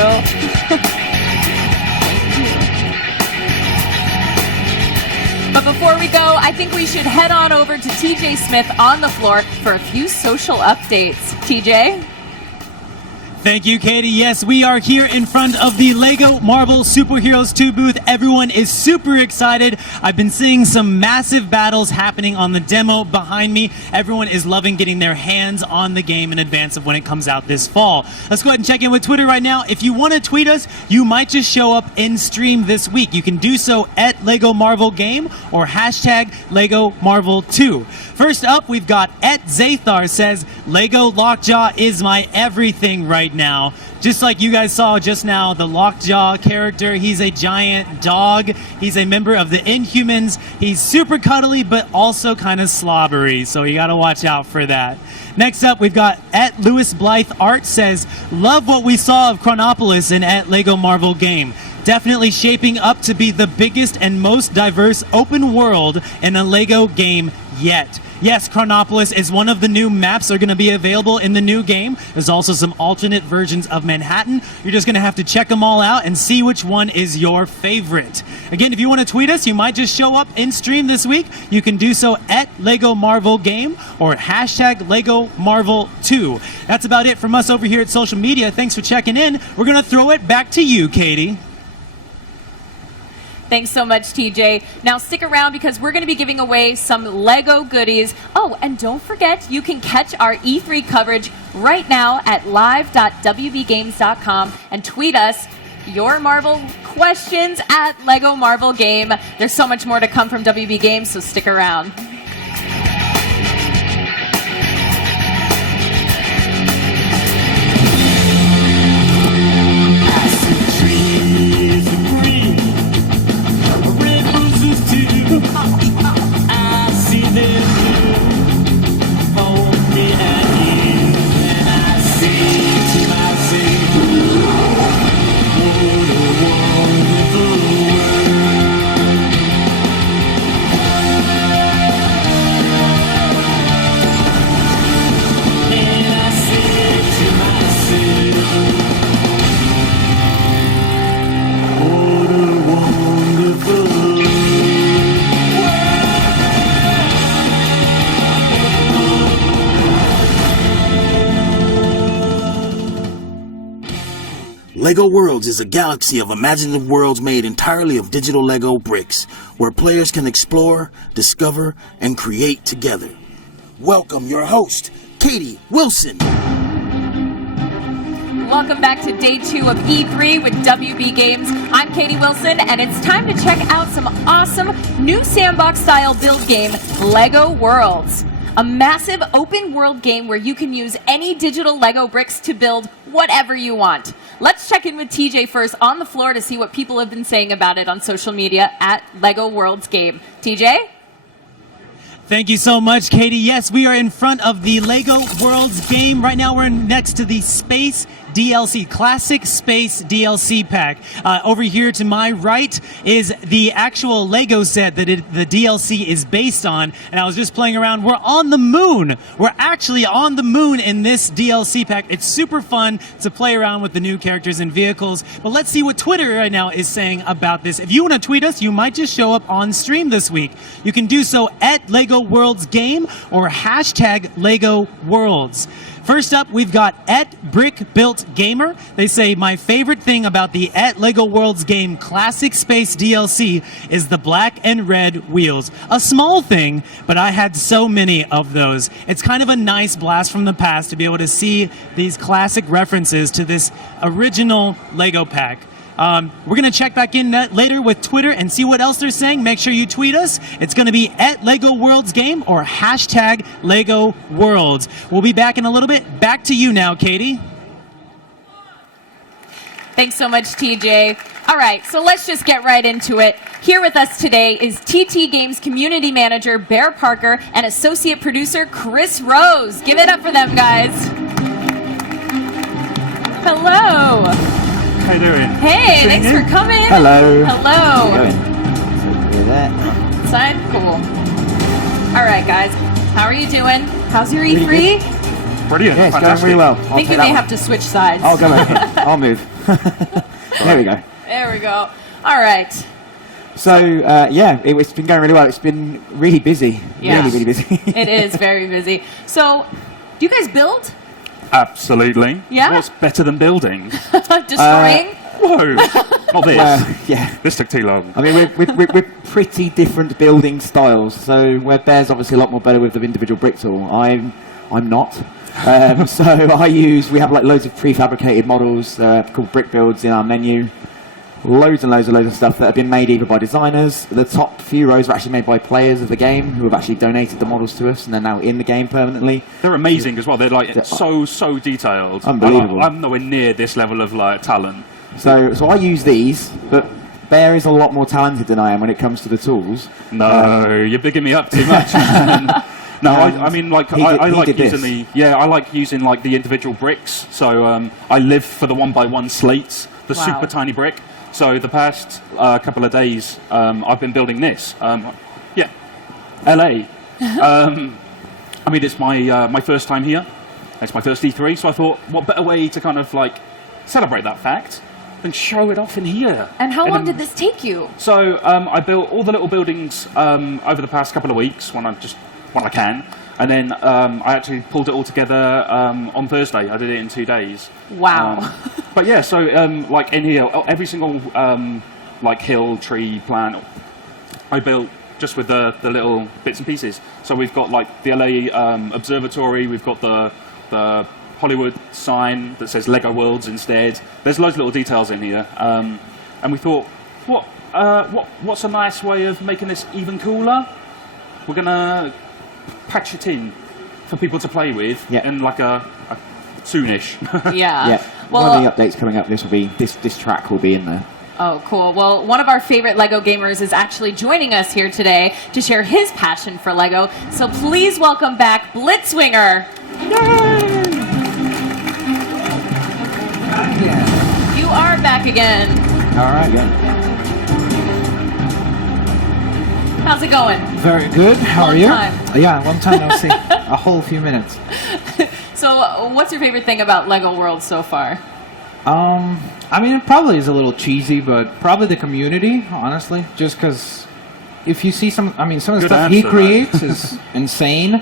But before we go, I think we should head on over to TJ Smith on the floor for a few social updates. TJ? Thank you, Katie. Yes, we are here in front of the LEGO Marvel Superheroes 2 booth. Everyone is super excited. I've been seeing some massive battles happening on the demo behind me. Everyone is loving getting their hands on the game in advance of when it comes out this fall. Let's go ahead and check in with Twitter right now. If you want to tweet us, you might just show up in stream this week. You can do so at LEGO Marvel Game or hashtag LEGO Marvel 2. First up, we've got at Zathar says, LEGO Lockjaw is my everything right now. Just like you guys saw just now, the Lockjaw character, he's a giant dog. He's a member of the Inhumans. He's super cuddly, but also kind of slobbery, so you gotta watch out for that. Next up, we've got at Lewis Blythe Art says, love what we saw of Chronopolis in at LEGO Marvel Game. Definitely shaping up to be the biggest and most diverse open world in a LEGO game yet. Yes, Chronopolis is one of the new maps that are going to be available in the new game. There's also some alternate versions of Manhattan. You're just going to have to check them all out and see which one is your favorite. Again, if you want to tweet us, you might just show up in stream this week. You can do so at LEGO Marvel Game or hashtag LEGO Marvel 2. That's about it from us over here at social media. Thanks for checking in. We're going to throw it back to you, Katie. Thanks so much, TJ. Now stick around because we're going to be giving away some LEGO goodies. Oh, and don't forget, you can catch our E3 coverage right now at live.wbgames.com and tweet us your Marvel questions at LEGO Marvel Game. There's so much more to come from WB Games, so stick around. LEGO Worlds is a galaxy of imaginative worlds made entirely of digital LEGO bricks, where players can explore, discover, and create together. Welcome your host, Katie Wilson. Welcome back to day 2 of E3 with WB Games. I'm Katie Wilson, and it's time to check out some awesome new sandbox-style build game, LEGO Worlds. A massive open world game where you can use any digital LEGO bricks to build whatever you want. Let's check in with TJ first on the floor to see what people have been saying about it on social media at LEGO Worlds Game. TJ? Thank you so much, Katie. Yes, we are in front of the LEGO Worlds game. Right now we're next to the Space DLC, Classic Space DLC pack. Over here to my right is the actual LEGO set that the DLC is based on. And I was just playing around. We're on the moon. We're actually on the moon in this DLC pack. It's super fun to play around with the new characters and vehicles. But let's see what Twitter right now is saying about this. If you want to tweet us, you might just show up on stream this week. You can do so at LEGO Worlds Game or hashtag LEGO Worlds. First up, we've got at Brick Built Gamer. They say, my favorite thing about the at LEGO Worlds Game Classic Space DLC is the black and red wheels. A small thing, but I had so many of those. It's kind of a nice blast from the past to be able to see these classic references to this original LEGO pack. We're going to check back in later with Twitter and see what else they're saying. Make sure you tweet us. It's going to be at LEGO Worlds Game or hashtag LEGO Worlds. We'll be back in a little bit. Back to you now, Katie. Thanks so much, TJ. All right, so let's just get right into it. Here with us today is TT Games Community Manager Bear Parker and Associate Producer Chris Rose. Give it up for them, guys. Hello. How you doing? Hey, thanks for coming. Hello. Hello. How you doing? Side, cool. All right, guys, how are you doing? How's your E3? Brilliant. Yeah, it's going Fantastic. really well. I think we may have to switch sides. I'll go ahead. I'll move. There we go. There we go. All right. So, yeah, it's been going really well. It's been really busy. Yeah. Really, really busy. It is very busy. So, do you guys build? Absolutely. Yeah? What's better than building? Destroying? Whoa. Not this. Yeah. This took too long. I mean, we're pretty different building styles. So, where Bear's obviously a lot more better with the individual brick tool, I'm not. So we have like loads of prefabricated models called brick builds in our menu. Loads and loads of stuff that have been made either by designers. The top few rows are actually made by players of the game who have actually donated the models to us and they're now in the game permanently. They're amazing as well. They're like so detailed. Unbelievable. I'm nowhere near this level of like talent. So I use these, but Bear is a lot more talented than I am when it comes to the tools. No, you're bigging me up too much, man. No, I mean, like, I like using I like using like the individual bricks. So I live for the 1x1 slates, the super tiny brick. So the past couple of days, I've been building this. Yeah, LA. I mean, it's my first time here. It's my first E3, so I thought, what better way to kind of like celebrate that fact than show it off in here. And how long did this take you? So I built all the little buildings over the past couple of weeks when I can, and then I actually pulled it all together on Thursday. I did it in 2 days. Wow. But yeah, so like in here, every single like hill, tree, plant, I built just with the little bits and pieces. So we've got like the LA Observatory, we've got the Hollywood sign that says LEGO Worlds instead. There's loads of little details in here, and we thought, what's a nice way of making this even cooler? We're gonna patch it in for people to play with in like a soonish. Yeah. Well, one of the updates coming up, this track will be in there. Oh, cool. Well, one of our favorite LEGO gamers is actually joining us here today to share his passion for LEGO. So please welcome back Blitzwinger. Yay! You are back again. All right, yeah. How's it going? Very good. How are you? Time. Yeah, long time no see. A whole few minutes. So, what's your favorite thing about LEGO World so far? I mean, it probably is a little cheesy, but probably the community, honestly. Just because if you see some of the stuff he creates is insane.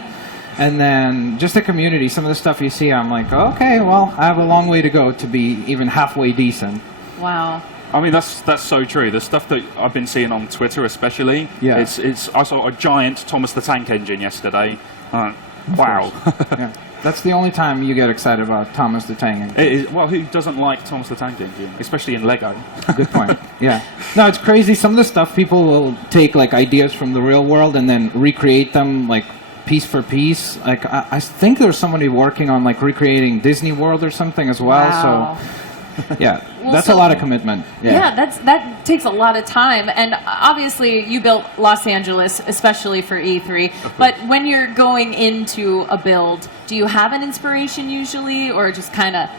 And then just the community, some of the stuff you see, I'm like, okay, well, I have a long way to go to be even halfway decent. Wow. I mean, that's so true. The stuff that I've been seeing on Twitter, especially, I saw a giant Thomas the Tank Engine yesterday. Wow. Yeah. That's the only time you get excited about Thomas the Tank Engine. Well, who doesn't like Thomas the Tank Engine, especially in LEGO? Good point. Yeah. No, it's crazy. Some of the stuff people will take like ideas from the real world and then recreate them like piece for piece. Like I think there's somebody working on like recreating Disney World or something as well. Wow. So. Yeah, that's a lot of commitment. Yeah, that takes a lot of time. And obviously, you built Los Angeles, especially for E3. But when you're going into a build, do you have an inspiration usually, or just kind of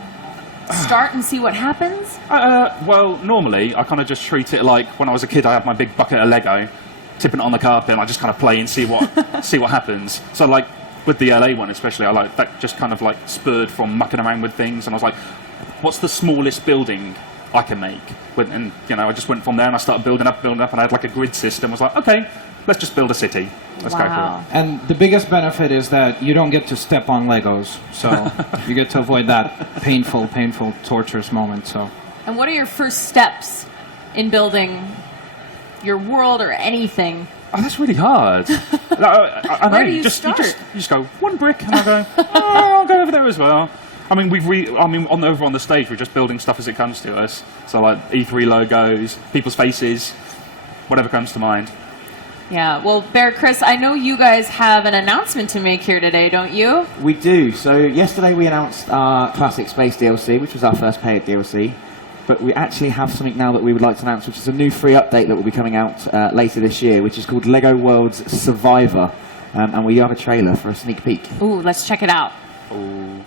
start and see what happens? Well, normally, I kind of just treat it like when I was a kid, I had my big bucket of Lego, tipping it on the carpet, and I just kind of play and see what happens. So, like, with the LA one especially, I like that just kind of like spurred from mucking around with things, and I was like, what's the smallest building I can make? And I just went from there and I started building up, and I had like a grid system. I was like, okay, let's just build a city. Let's go for it. And the biggest benefit is that you don't get to step on Legos, so you get to avoid that painful, torturous moment. So. And what are your first steps in building your world or anything? Oh, that's really hard. Where do you start? You just go one brick, and I go, I'll go over there as well. I mean, over on the stage, we're just building stuff as it comes to us. So like E3 logos, people's faces, whatever comes to mind. Yeah, well, Bear, Chris, I know you guys have an announcement to make here today, don't you? We do. So yesterday we announced our Classic Space DLC, which was our first paid DLC. but we actually have something now that we would like to announce, which is a new free update that will be coming out later this year, which is called LEGO Worlds Survivor. And we have a trailer for a sneak peek. Ooh, let's check it out. Ooh.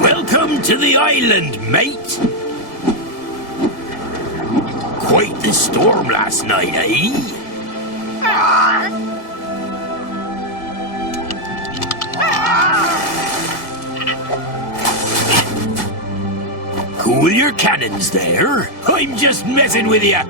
Welcome to the island, mate. Quite the storm last night, eh? Cool your cannons there. I'm just messing with you.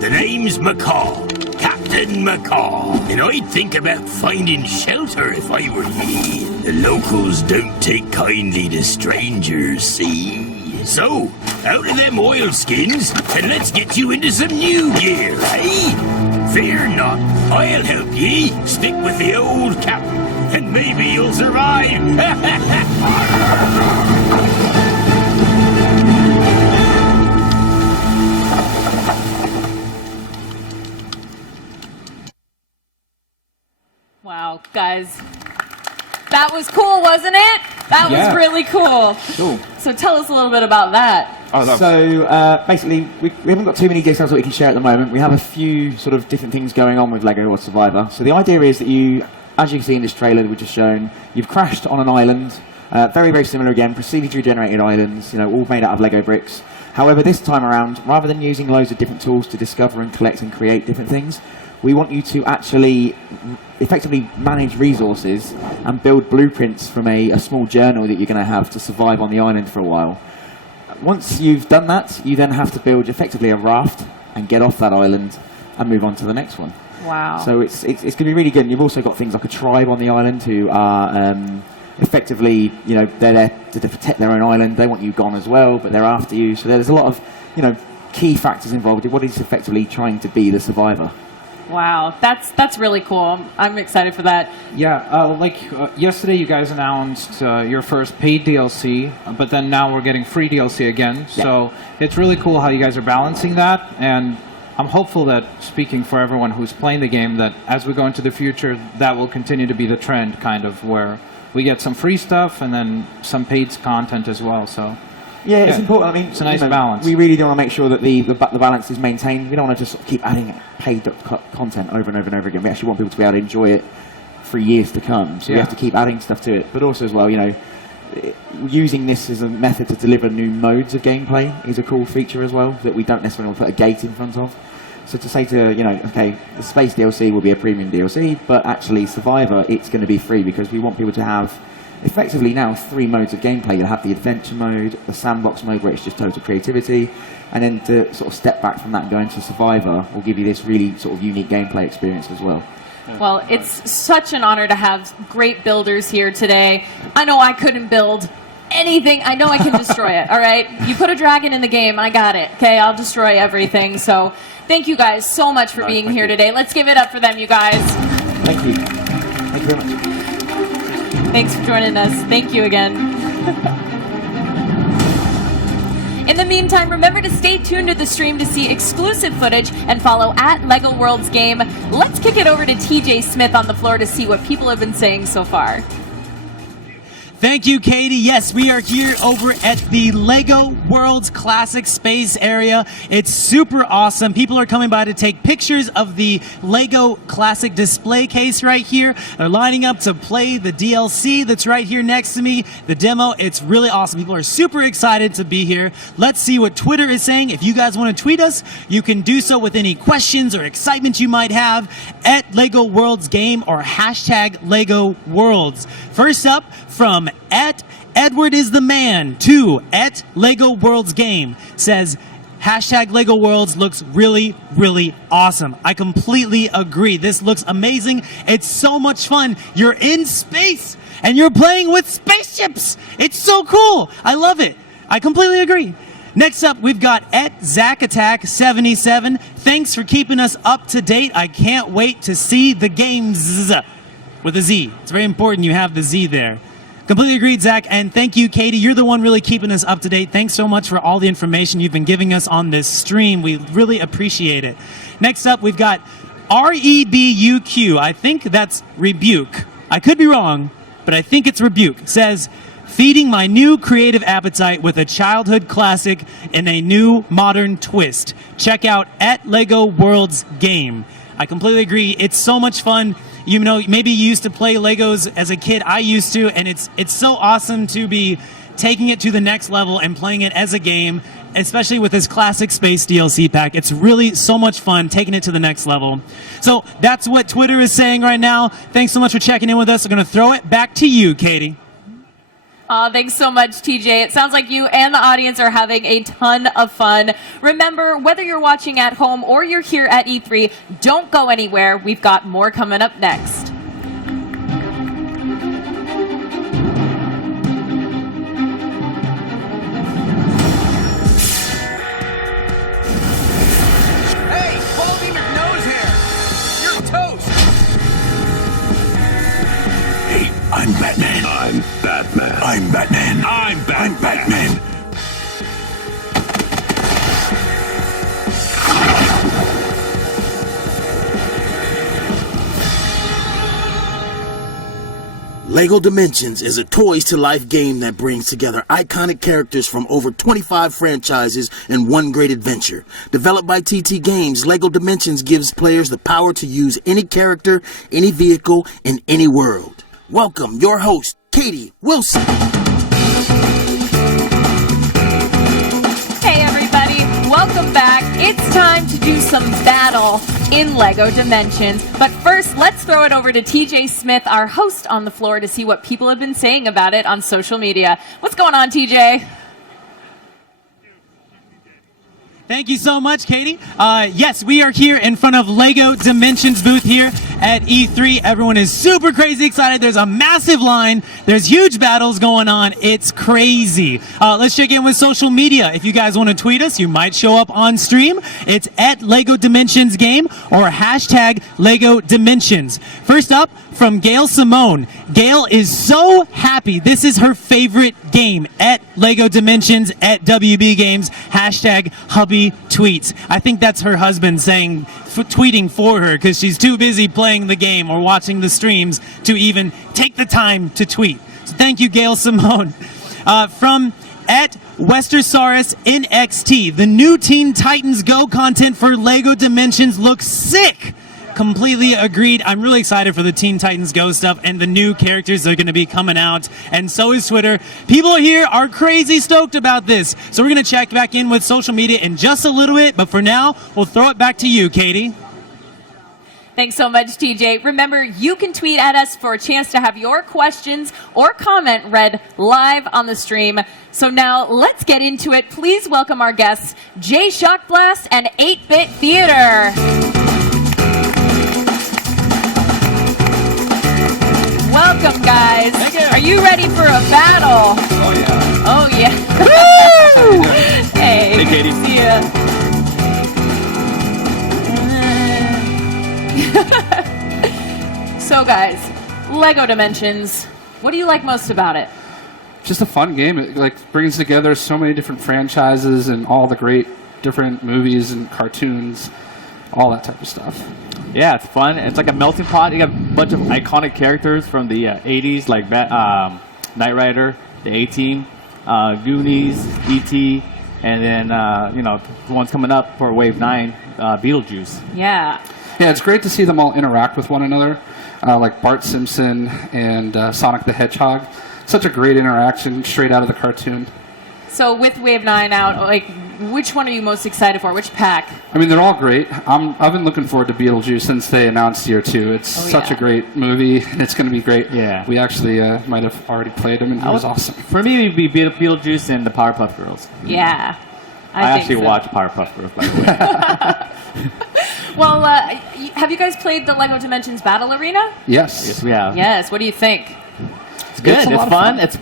The name's Macaw. Captain Macaw. And I'd think about finding shelter if I were ye. The locals don't take kindly to strangers, see? So, out of them oilskins, and let's get you into some new gear, eh? Fear not, I'll help ye. Stick with the old captain, and maybe you'll survive. Wow, guys. That was cool, wasn't it? That was really cool. Cool. So tell us a little bit about that. So basically, we haven't got too many details that we can share at the moment. We have a few sort of different things going on with LEGO World Survivor. So the idea is that you, as you can see in this trailer that we just shown, you've crashed on an island. Very, very similar again, procedurally generated islands, you know, all made out of LEGO bricks. However, this time around, rather than using loads of different tools to discover and collect and create different things, we want you to actually effectively manage resources and build blueprints from a small journal that you're going to have to survive on the island for a while. Once you've done that, you then have to build effectively a raft and get off that island and move on to the next one. Wow. So it's going to be really good. And you've also got things like a tribe on the island who are effectively, you know, they're there to protect their own island. They want you gone as well, but they're after you. So there's a lot of, you know, key factors involved in what is effectively trying to be the survivor. Wow, that's really cool. I'm excited for that. Yeah, yesterday you guys announced your first paid DLC, but then now we're getting free DLC again. Yeah. So it's really cool how you guys are balancing that, and I'm hopeful that, speaking for everyone who's playing the game, that as we go into the future, that will continue to be the trend, kind of, where we get some free stuff and then some paid content as well. So. Yeah, it's important. I mean, it's a nice balance. We really do want to make sure that the balance is maintained. We don't want to just sort of keep adding paid content over and over and over again. We actually want people to be able to enjoy it for years to come. So we have to keep adding stuff to it. But also as well, you know, using this as a method to deliver new modes of gameplay is a cool feature as well that we don't necessarily want to put a gate in front of. So to say to, you know, okay, the Space DLC will be a premium DLC, but actually Survivor, it's going to be free because we want people to have effectively now 3 modes of gameplay. You'll have the adventure mode, the sandbox mode where it's just total creativity, and then to sort of step back from that and go into Survivor will give you this really sort of unique gameplay experience as well. Well, it's such an honor to have great builders here today. I know I couldn't build anything. I know I can destroy it, all right? You put a dragon in the game, I got it, okay? I'll destroy everything. So thank you guys so much for being here today. Let's give it up for them, you guys. Thank you. Thank you very much. Thanks for joining us. Thank you again. In the meantime, remember to stay tuned to the stream to see exclusive footage and follow at LEGO Worlds Game. Let's kick it over to TJ Smith on the floor to see what people have been saying so far. Thank you, Katie. Yes, we are here over at the LEGO Worlds Classic Space area. It's super awesome. People are coming by to take pictures of the LEGO Classic display case right here. They're lining up to play the DLC that's right here next to me, the demo. It's really awesome. People are super excited to be here. Let's see what Twitter is saying. If you guys want to tweet us, you can do so with any questions or excitement you might have at LEGO Worlds Game or hashtag LEGO Worlds. First up, from at Edward is the man to at LEGO Worlds Game says, Hashtag LEGO Worlds looks really, really awesome. I completely agree. This looks amazing. It's so much fun. You're in space and you're playing with spaceships. It's so cool. I love it. I completely agree. Next up, we've got @ZachAttack77. Thanks for keeping us up to date. I can't wait to see the games with a Z. It's very important you have the Z there. Completely agreed, Zach. And thank you, Katie. You're the one really keeping us up to date. Thanks so much for all the information you've been giving us on this stream. We really appreciate it. Next up, we've got REBUQ. I think that's rebuke. I could be wrong, but I think it's rebuke. It says, feeding my new creative appetite with a childhood classic in a new modern twist. Check out @LEGO Worlds Game. I completely agree. It's so much fun. You know, maybe you used to play Legos as a kid. I used to, and it's so awesome to be taking it to the next level and playing it as a game, especially with this classic space DLC pack. It's really so much fun taking it to the next level. So that's what Twitter is saying right now. Thanks so much for checking in with us. We're going to throw it back to you, Katie. Thanks so much, TJ. It sounds like you and the audience are having a ton of fun. Remember, whether you're watching at home or you're here at E3, don't go anywhere. We've got more coming up next. Hey, Baldy McNose here. You're toast. Hey, I'm Batman. I'm Batman. I'm Batman. I'm Batman. LEGO Dimensions is a toys-to-life game that brings together iconic characters from over 25 franchises in one great adventure. Developed by TT Games, LEGO Dimensions gives players the power to use any character, any vehicle, in any world. Welcome your host, Katie Wilson. Hey everybody, welcome back. It's time to do some battle in LEGO Dimensions. But first, let's throw it over to TJ Smith, our host on the floor, to see what people have been saying about it on social media. What's going on, TJ? Thank you so much, Katie. Yes, we are here in front of LEGO Dimensions booth here at E3. Everyone is super crazy excited. There's a massive line. There's huge battles going on. It's crazy. Let's check in with social media. If you guys want to tweet us, you might show up on stream. It's @LEGO Dimensions Game or hashtag LEGO Dimensions. First up, from Gail Simone. Gail is so happy. This is her favorite game. @LEGO Dimensions, @WB Games, hashtag hubby tweets. I think that's her husband saying, tweeting for her because she's too busy playing the game or watching the streams to even take the time to tweet. So thank you, Gail Simone. From @Westersaurus NXT, the new Teen Titans Go content for LEGO Dimensions looks sick. Completely agreed. I'm really excited for the Teen Titans Go stuff and the new characters that are going to be coming out, and so is Twitter. People here are crazy stoked about this. So we're going to check back in with social media in just a little bit, but for now, we'll throw it back to you, Katie. Thanks so much, TJ. Remember, you can tweet at us for a chance to have your questions or comment read live on the stream. So now, let's get into it. Please welcome our guests, Jay Shockblast and 8-Bit Theater. Welcome, guys. Are you ready for a battle? Oh, yeah. Oh, yeah. Woo! Hey, Hey, Katie. See ya. So, guys, LEGO Dimensions. What do you like most about it? Just a fun game. It brings together so many different franchises and all the great different movies and cartoons, all that type of stuff. Yeah, it's fun. It's like a melting pot. You got a bunch of iconic characters from the 80s, like Knight Rider, the A-Team, Goonies, E.T., and then, the ones coming up for Wave 9, Beetlejuice. Yeah. Yeah, it's great to see them all interact with one another, like Bart Simpson and Sonic the Hedgehog. Such a great interaction straight out of the cartoon. So with Wave 9 out, which one are you most excited for? Which pack? I mean, they're all great. I've been looking forward to Beetlejuice since they announced Year 2. It's such a great movie, and it's going to be great. Yeah. We actually might have already played him, and it was awesome. For me, it would be Beetlejuice and the Powerpuff Girls. Yeah. I think actually so. watch Powerpuff Girls, by the way. Well, have you guys played the LEGO Dimensions Battle Arena? Yes. Yes, we have. Yes. What do you think? It's good. It's a It's lot of fun. fun.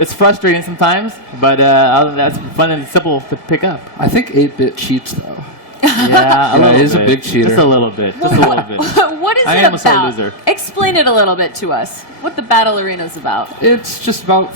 It's frustrating sometimes, but other than that, it's fun and simple to pick up. I think 8-bit cheats though. Yeah, Yeah, it is a big cheater. Just a little bit. Just a little bit. What is I it am a sore about? loser. Explain it a little bit to us. What the Battle Arena is about. It's just about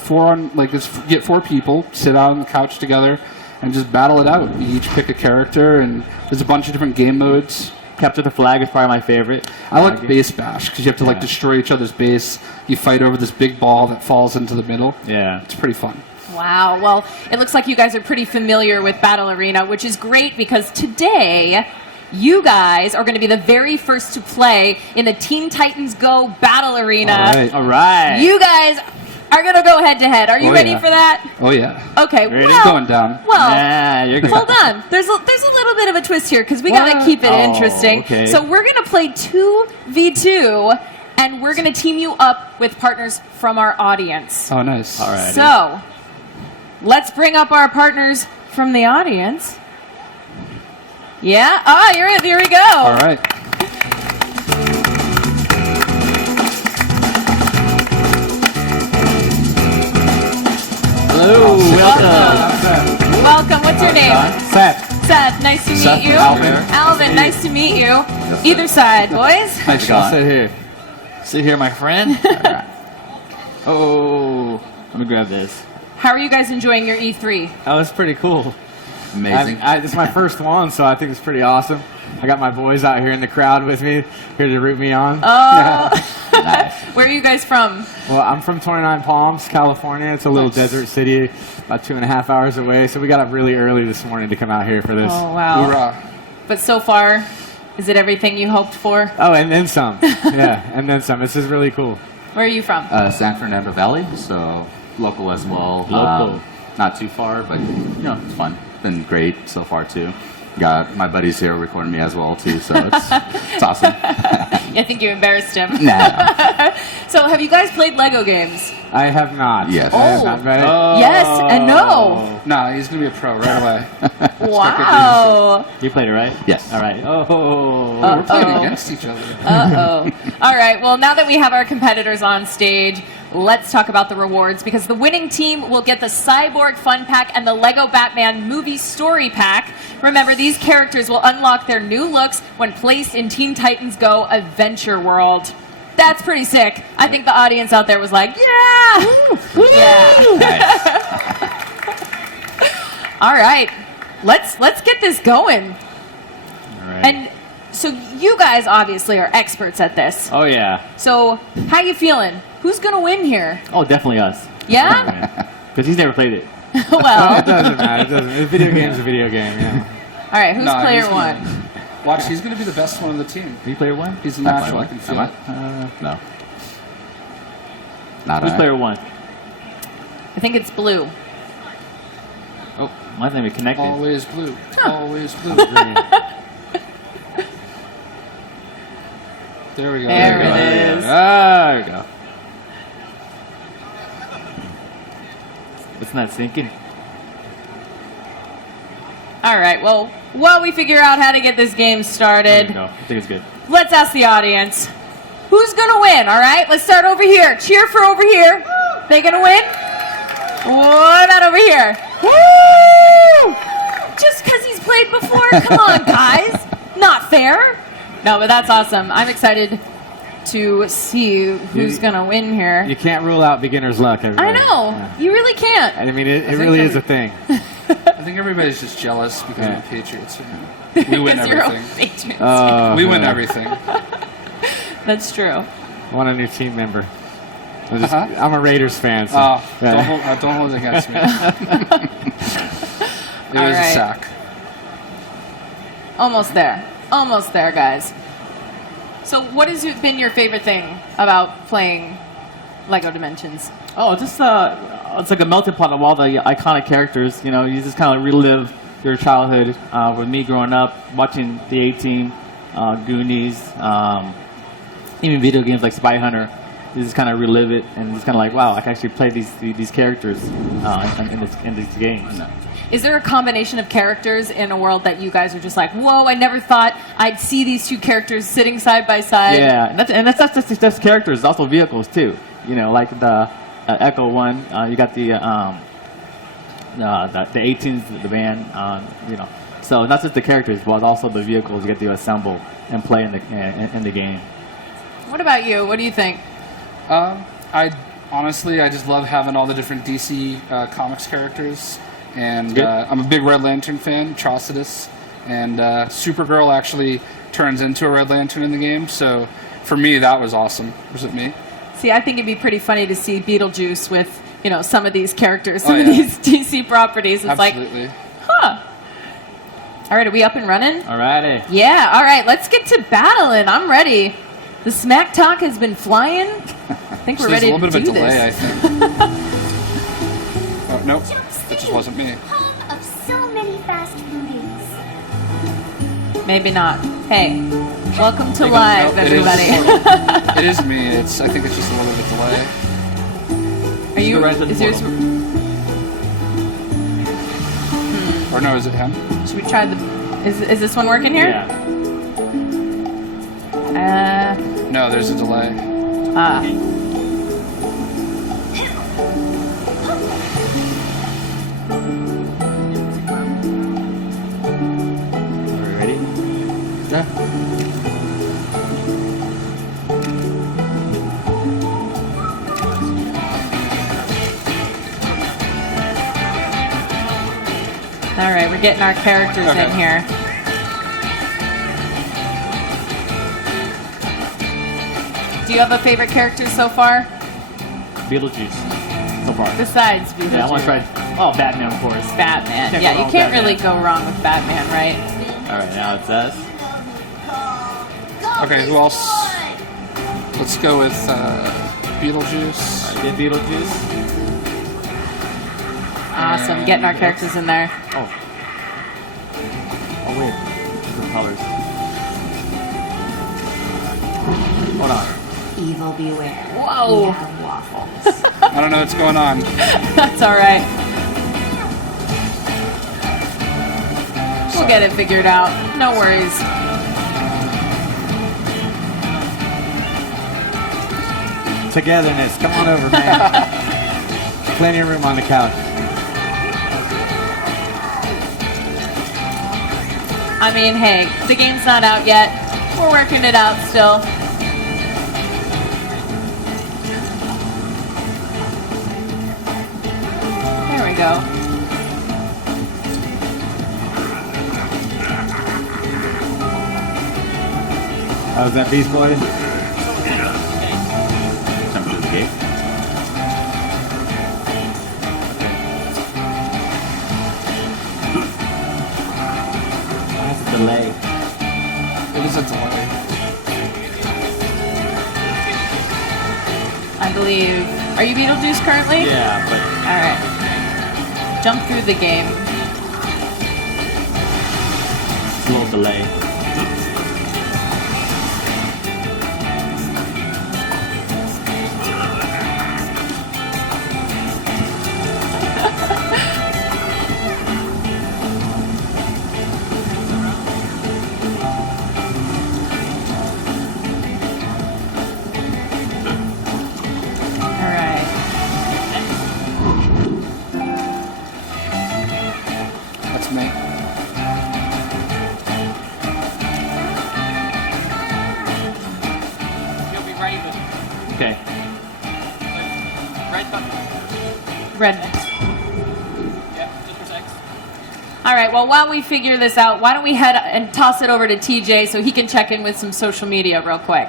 get 4 people, sit out on the couch together, and just battle it out. You each pick a character, and there's a bunch of different game modes. Capture the Flag is probably my favorite. I like Base Bash, because you have to like destroy each other's base. You fight over this big ball that falls into the middle. Yeah. It's pretty fun. Wow. Well, it looks like you guys are pretty familiar with Battle Arena, which is great because today you guys are going to be the very first to play in the Teen Titans Go Battle Arena. All right. You guys are going to go head to head. Are you ready for that? Oh yeah. Okay. Ready? Well, Going down. Well, Nah, you're good. hold on. There's a little bit of a twist here because we got to keep it Oh, interesting. okay. So we're going to play 2v2, and we're going to team you up with partners from our audience. Oh, nice. All right. So let's bring up our partners from the audience. Yeah. Ah, you're in. Here we go. All right. Hello. Welcome. Welcome. What's your name? Seth. Seth. Nice to meet you. Alvin. Alvin. Nice to meet you. Either side, boys. Nice shot. Sit here. Sit here, my friend. All right. Oh, let me grab this. How are you guys enjoying your E3? Oh, it's pretty cool. Amazing. This is my first one, so I think it's pretty awesome. I got my boys out here in the crowd with me, here to root me on. Where are you guys from? Well, I'm from 29 Palms, California. It's a little desert city, about 2.5 hours away. So we got up really early this morning to come out here for this. Oh, wow. Hoorah. But so far, is it everything you hoped for? Oh, and then some. Yeah, and then some. This is really cool. Where are you from? San Fernando Valley, so local as well. Local. Not too far, but it's fun. Been great so far too. Got my buddies here recording me as well too, so it's awesome. I think you embarrassed him. Nah. So have you guys played LEGO games? I have not. Yes. I have not, but Yes and no. Nah, he's gonna be a pro right away. Wow. You played it, right? Yes. All right. Oh. We're playing against each other. Uh-oh. All right, well, now that we have our competitors on stage, let's talk about the rewards, because the winning team will get the Cyborg Fun Pack and the LEGO Batman Movie Story Pack. Remember, these characters will unlock their new looks when placed in Teen Titans Go Adventure World. That's pretty sick. I think the audience out there was like, yeah! Yeah. All right, let's get this going. All right. And so you guys obviously are experts at this. Oh yeah. So how you feeling? Who's gonna win here? Oh, definitely us. Yeah? Because he's never played it. Well. it doesn't matter. It doesn't. A video game's a video game. Yeah. All right, who's Nah, player he's one? gonna- Watch, he's gonna be the best one on the team. Are you player one? He's a Not natural. I player can one. feel it. Am I? No. Not Who's I. player one? I think it's blue. Oh, mine's not even connected. Always blue. Always blue. There we go. There we go. it is. There we go. It's not sinking. All right, well, while we figure out how to get this game There we started, go. I think it's good. let's ask the audience. Who's gonna win, all right? Let's start over here. Cheer for over here. They gonna win? What about over here? Woo! Just because he's played before? Come on, guys. Not fair. No, but that's awesome. I'm excited to see who's going to win here. You can't rule out beginner's luck. Everybody. I know. Yeah. You really can't. I mean, it think really is every- a thing. I think everybody's just jealous because Yeah. we're Patriots. We win Because you're all everything. Patriots. We win yeah. everything. That's true. I want a new team member. I'm a Raiders fan. So, Don't hold it against me. It All was right. a sack. Almost there. Almost there, guys. So what has been your favorite thing about playing LEGO Dimensions? Oh, just it's like a melting pot of all the iconic characters. You know, you just kind of relive your childhood. With me growing up, watching the A-Team, Goonies, even video games like Spy Hunter. You just kind of relive it, and it's kind of like, wow, I can actually play these characters in these games. Is there a combination of characters in a world that you guys are just like, whoa, I never thought I'd see these two characters sitting side by side? Yeah, and that's not just characters, it's also vehicles too. You know, like the Echo one, you got the 18s, the band, you know. So not just the characters, but also the vehicles you get to assemble and play in the game. What about you? What do you think? Honestly, I just love having all the different DC comics characters, and I'm a big Red Lantern fan, Atrocitus, and Supergirl actually turns into a Red Lantern in the game, so for me that was awesome. Was it me? See, I think it'd be pretty funny to see Beetlejuice with, you know, some of these characters, some of these DC properties. It's Absolutely. like, huh. All right, are we up and running? Alrighty. Yeah, all right, let's get to battling. I'm ready. The smack talk has been flying. I think we're ready to do this. There's a little bit of a delay, I think. Oh, nope, that just wasn't me. Home of so many fast foodies. Maybe not. Hey, welcome to live, everybody. It is me. I think it's just a little bit of delay. Are you? Is yours? Or no, is it him? Should we try the? Is this one working here? Yeah. No, there's a delay. Ah. Are we ready? Yeah. All right, we're getting our characters in here. Do you have a favorite character so far? Beetlejuice, so far. Besides Beetlejuice. Yeah, I want to try. Oh, Batman, of course. Batman. Can't Yeah, go you wrong can't with really Batman. go wrong with Batman, right? All right, now it's us. Okay, who else? Let's go with Beetlejuice. All right, get Beetlejuice. Awesome, getting our characters in there. Oh, wait. Different colors. Hold on. Evil beware. Whoa. We have waffles. I don't know what's going on. That's all right. We'll get it figured out. No worries. Togetherness. Come on over, man. Plenty of room on the couch. I mean, hey, the game's not out yet. We're working it out still. There we go. How's that, Beast Boy? Time to escape. That's a delay. It is a delay. I believe. Are you Beetlejuice currently? Yeah, but All right. Jump through the game. it's a little delay. All right. That's me. You'll be right with Okay. right button. Red. Yep, just press X. All right, well, while we figure this out, why don't we head and toss it over to TJ so he can check in with some social media real quick.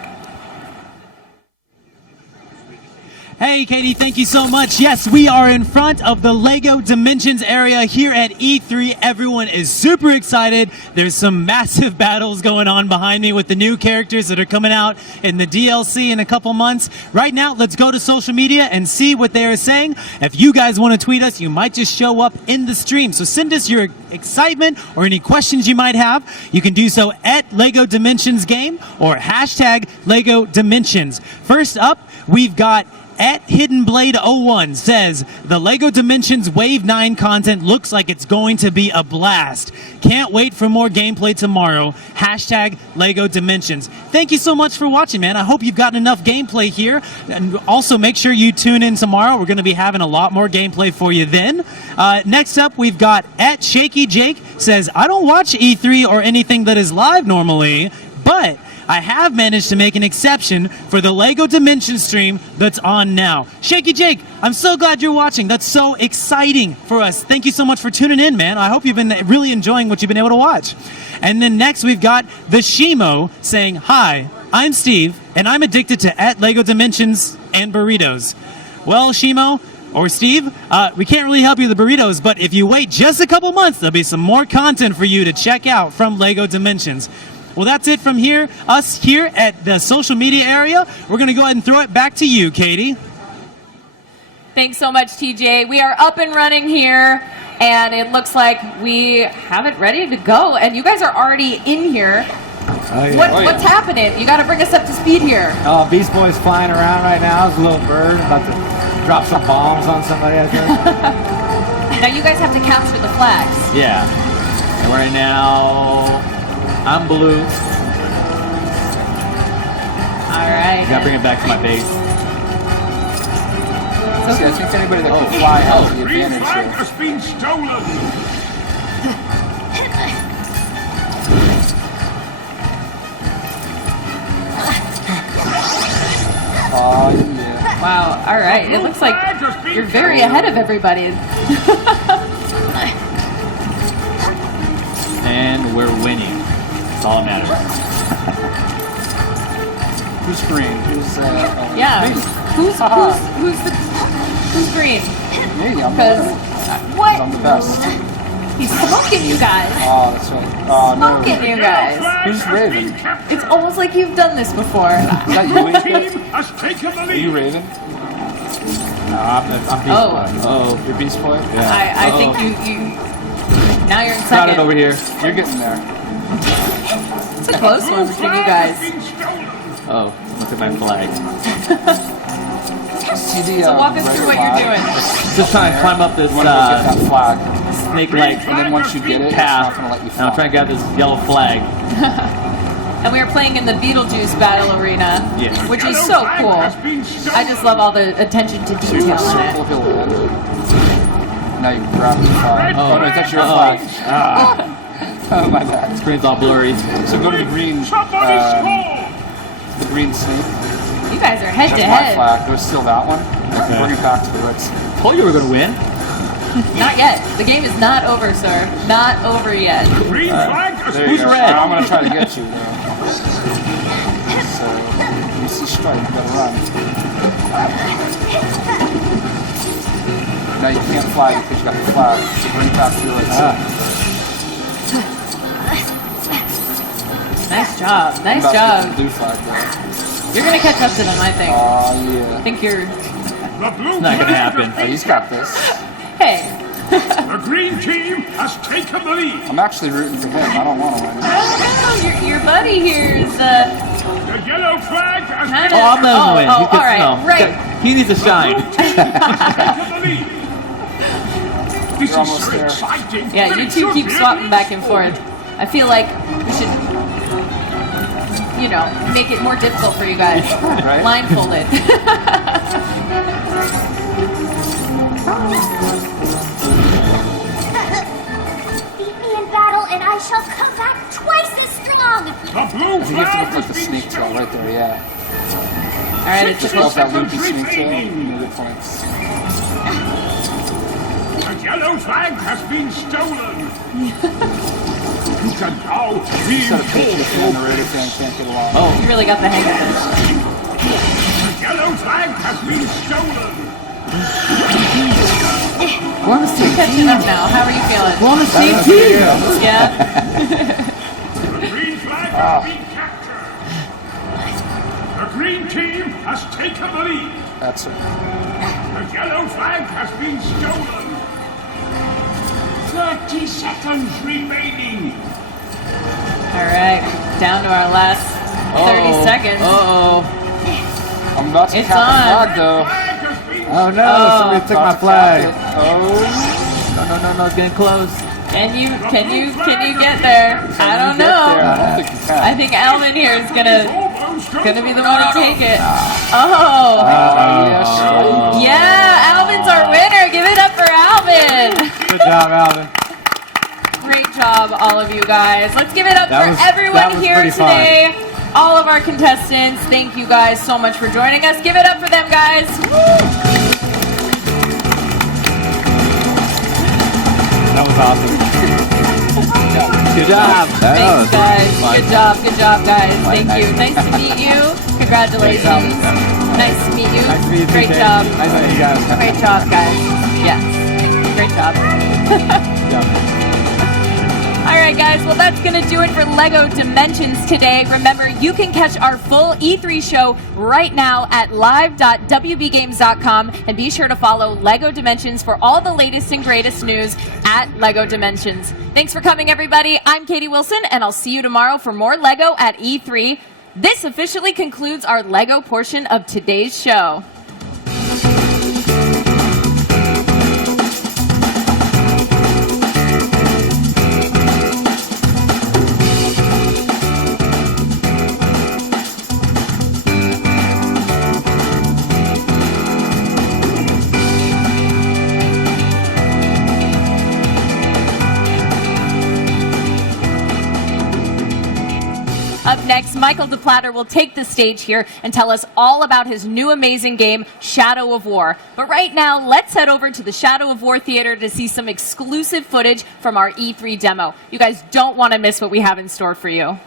Hey, Katie, thank you so much. Yes, we are in front of the LEGO Dimensions area here at E3. Everyone is super excited. There's some massive battles going on behind me with the new characters that are coming out in the DLC in a couple months. Right now, let's go to social media and see what they are saying. If you guys want to tweet us, you might just show up in the stream. So send us your excitement or any questions you might have. You can do so at LEGO Dimensions Game or hashtag LEGO Dimensions. First up, we've got at HiddenBlade01 says, the LEGO Dimensions Wave 9 content looks like it's going to be a blast. Can't wait for more gameplay tomorrow. Hashtag LEGO Dimensions. Thank you so much for watching, man. I hope you've gotten enough gameplay here. And also make sure you tune in tomorrow. We're going to be having a lot more gameplay for you then. Next up, we've got at Shaky Jake says, I don't watch E3 or anything that is live normally, but I have managed to make an exception for the LEGO Dimensions stream that's on now. Shaky Jake, I'm so glad you're watching. That's so exciting for us. Thank you so much for tuning in, man. I hope you've been really enjoying what you've been able to watch. And then next we've got the Shimo saying, hi, I'm Steve, and I'm addicted to at LEGO Dimensions and burritos. Well, Shimo, or Steve, we can't really help you with the burritos, but if you wait just a couple months, there'll be some more content for you to check out from LEGO Dimensions. Well, that's it from here, us here at the social media area. We're going to go ahead and throw it back to you, Katie. Thanks so much, TJ. We are up and running here, and it looks like we have it ready to go. And you guys are already in here. What's happening? You got to bring us up to speed here. Oh, Beast Boy's flying around right now. There's a little bird about to drop some bombs on somebody, I think. Now you guys have to capture the flags. Yeah. And right now, I'm blue. All right. Gotta bring it back to my base. See, I think anybody that can fly has the Green advantage flag here. has been stolen. Oh, yeah. Wow. All right. It looks like you're very ahead of everybody. And we're winning. That's all that matters. Who's green? Who's Yeah. me? Who's green? Me. I'm Because what? I'm the best. He's smoking you guys. Oh, that's right. Oh, no. Smoking you guys. Who's Raven? It's almost like you've done this before. Is that you, Elizabeth? Team has taken the Are lead. you Raven? No, I'm Beast Boy. Oh, you're Beast Boy? Yeah. I think you. Now you're in Got it second. over here. You're getting there. It's a close one between you guys. Oh, look at my flag. CD, So walk us through what you're doing. Just trying to climb up this You want to go get that flag. snake-like And then once you get it, it's path. not going to let you And I'm fly. trying to grab this yellow flag. And we are playing in the Beetlejuice Battle Arena, Yeah. which is so cool. I just love all the attention to So you detail circle on it. he'll land. Now you grab the flag. Oh, no, that's your flag. Oh, my bad. Screen's all blurry. So go to the green, the green snake. You guys are head That's to my head. flag. Go steal that one. Bring it back to the red snake. Told you we were going to win. Not yet. The game is not over, sir. Not over yet. Green flag has There you Who's go. red? I'm going to try to get you, though. So, you see stripe, you gotta run. Now you can't fly because you got the flag. So bring it back to your red snake. Nice job. Nice Back to job. the blue flag, though. You're going to catch up to them, I think. Oh, yeah. I think you're... The blue Not going to happen. Oh, he's got this. Hey. The green team has taken the lead. I'm actually rooting for him. I don't want to win. Oh, no. Your buddy here is... The yellow flag has Kinda- been Oh, I'm letting him win. Oh, He gets all right. no. Right. He needs to shine. taken the lead. This You're is almost so there. exciting. Yeah, that you it two should keep be swapping at back and forth. I feel like we should, make it more difficult for you guys. Right? Blindfolded. Beat me in battle and I shall come back twice as strong! The blue I think you have to flag look like has the been snake trail right there, yeah. All right, it's Just just go up that loopy seconds snake trail. remaining. Good points. The yellow flag has been stolen. You can now Set a picture reinforce. and the radio fan can't get along. Oh, you really got the hang of this. The yellow flag has been stolen. we're on the same Catching up now. How are you feeling? We're on the same team. Yeah. The green flag has been captured. The green team has taken the lead. That's it. The yellow flag has been stolen. 30 seconds remaining. All right, down to our last 30 seconds. Uh-oh. I'm about to It's cap the on. flag, though. Flag Oh no! Somebody took my flag. Oh. No! It's getting close. Can you get there? I don't know. I think Alvin here is gonna be the one to take it. Oh. Yeah, Alvin's our winner. Give it up for Alvin. Good job, Alvin. Great job, all of you guys. Let's give it up for everyone here today. All of our contestants. Thank you guys so much for joining us. Give it up for them, guys. That was awesome. Good job. Thanks, guys. Good job, guys. Thank you. Nice to meet you. Congratulations. Nice to meet you. Nice to meet you. Great job. Nice to meet you guys. Great job, guys. Yes. Great job. All right, guys. Well, that's going to do it for LEGO Dimensions today. Remember, you can catch our full E3 show right now at live.wbgames.com, and be sure to follow LEGO Dimensions for all the latest and greatest news at LEGO Dimensions. Thanks for coming, everybody. I'm Katie Wilson, and I'll see you tomorrow for more LEGO at E3. This officially concludes our LEGO portion of today's show. Up next, Michael DePlatter will take the stage here and tell us all about his new amazing game, Shadow of War. But right now, let's head over to the Shadow of War Theater to see some exclusive footage from our E3 demo. You guys don't want to miss what we have in store for you.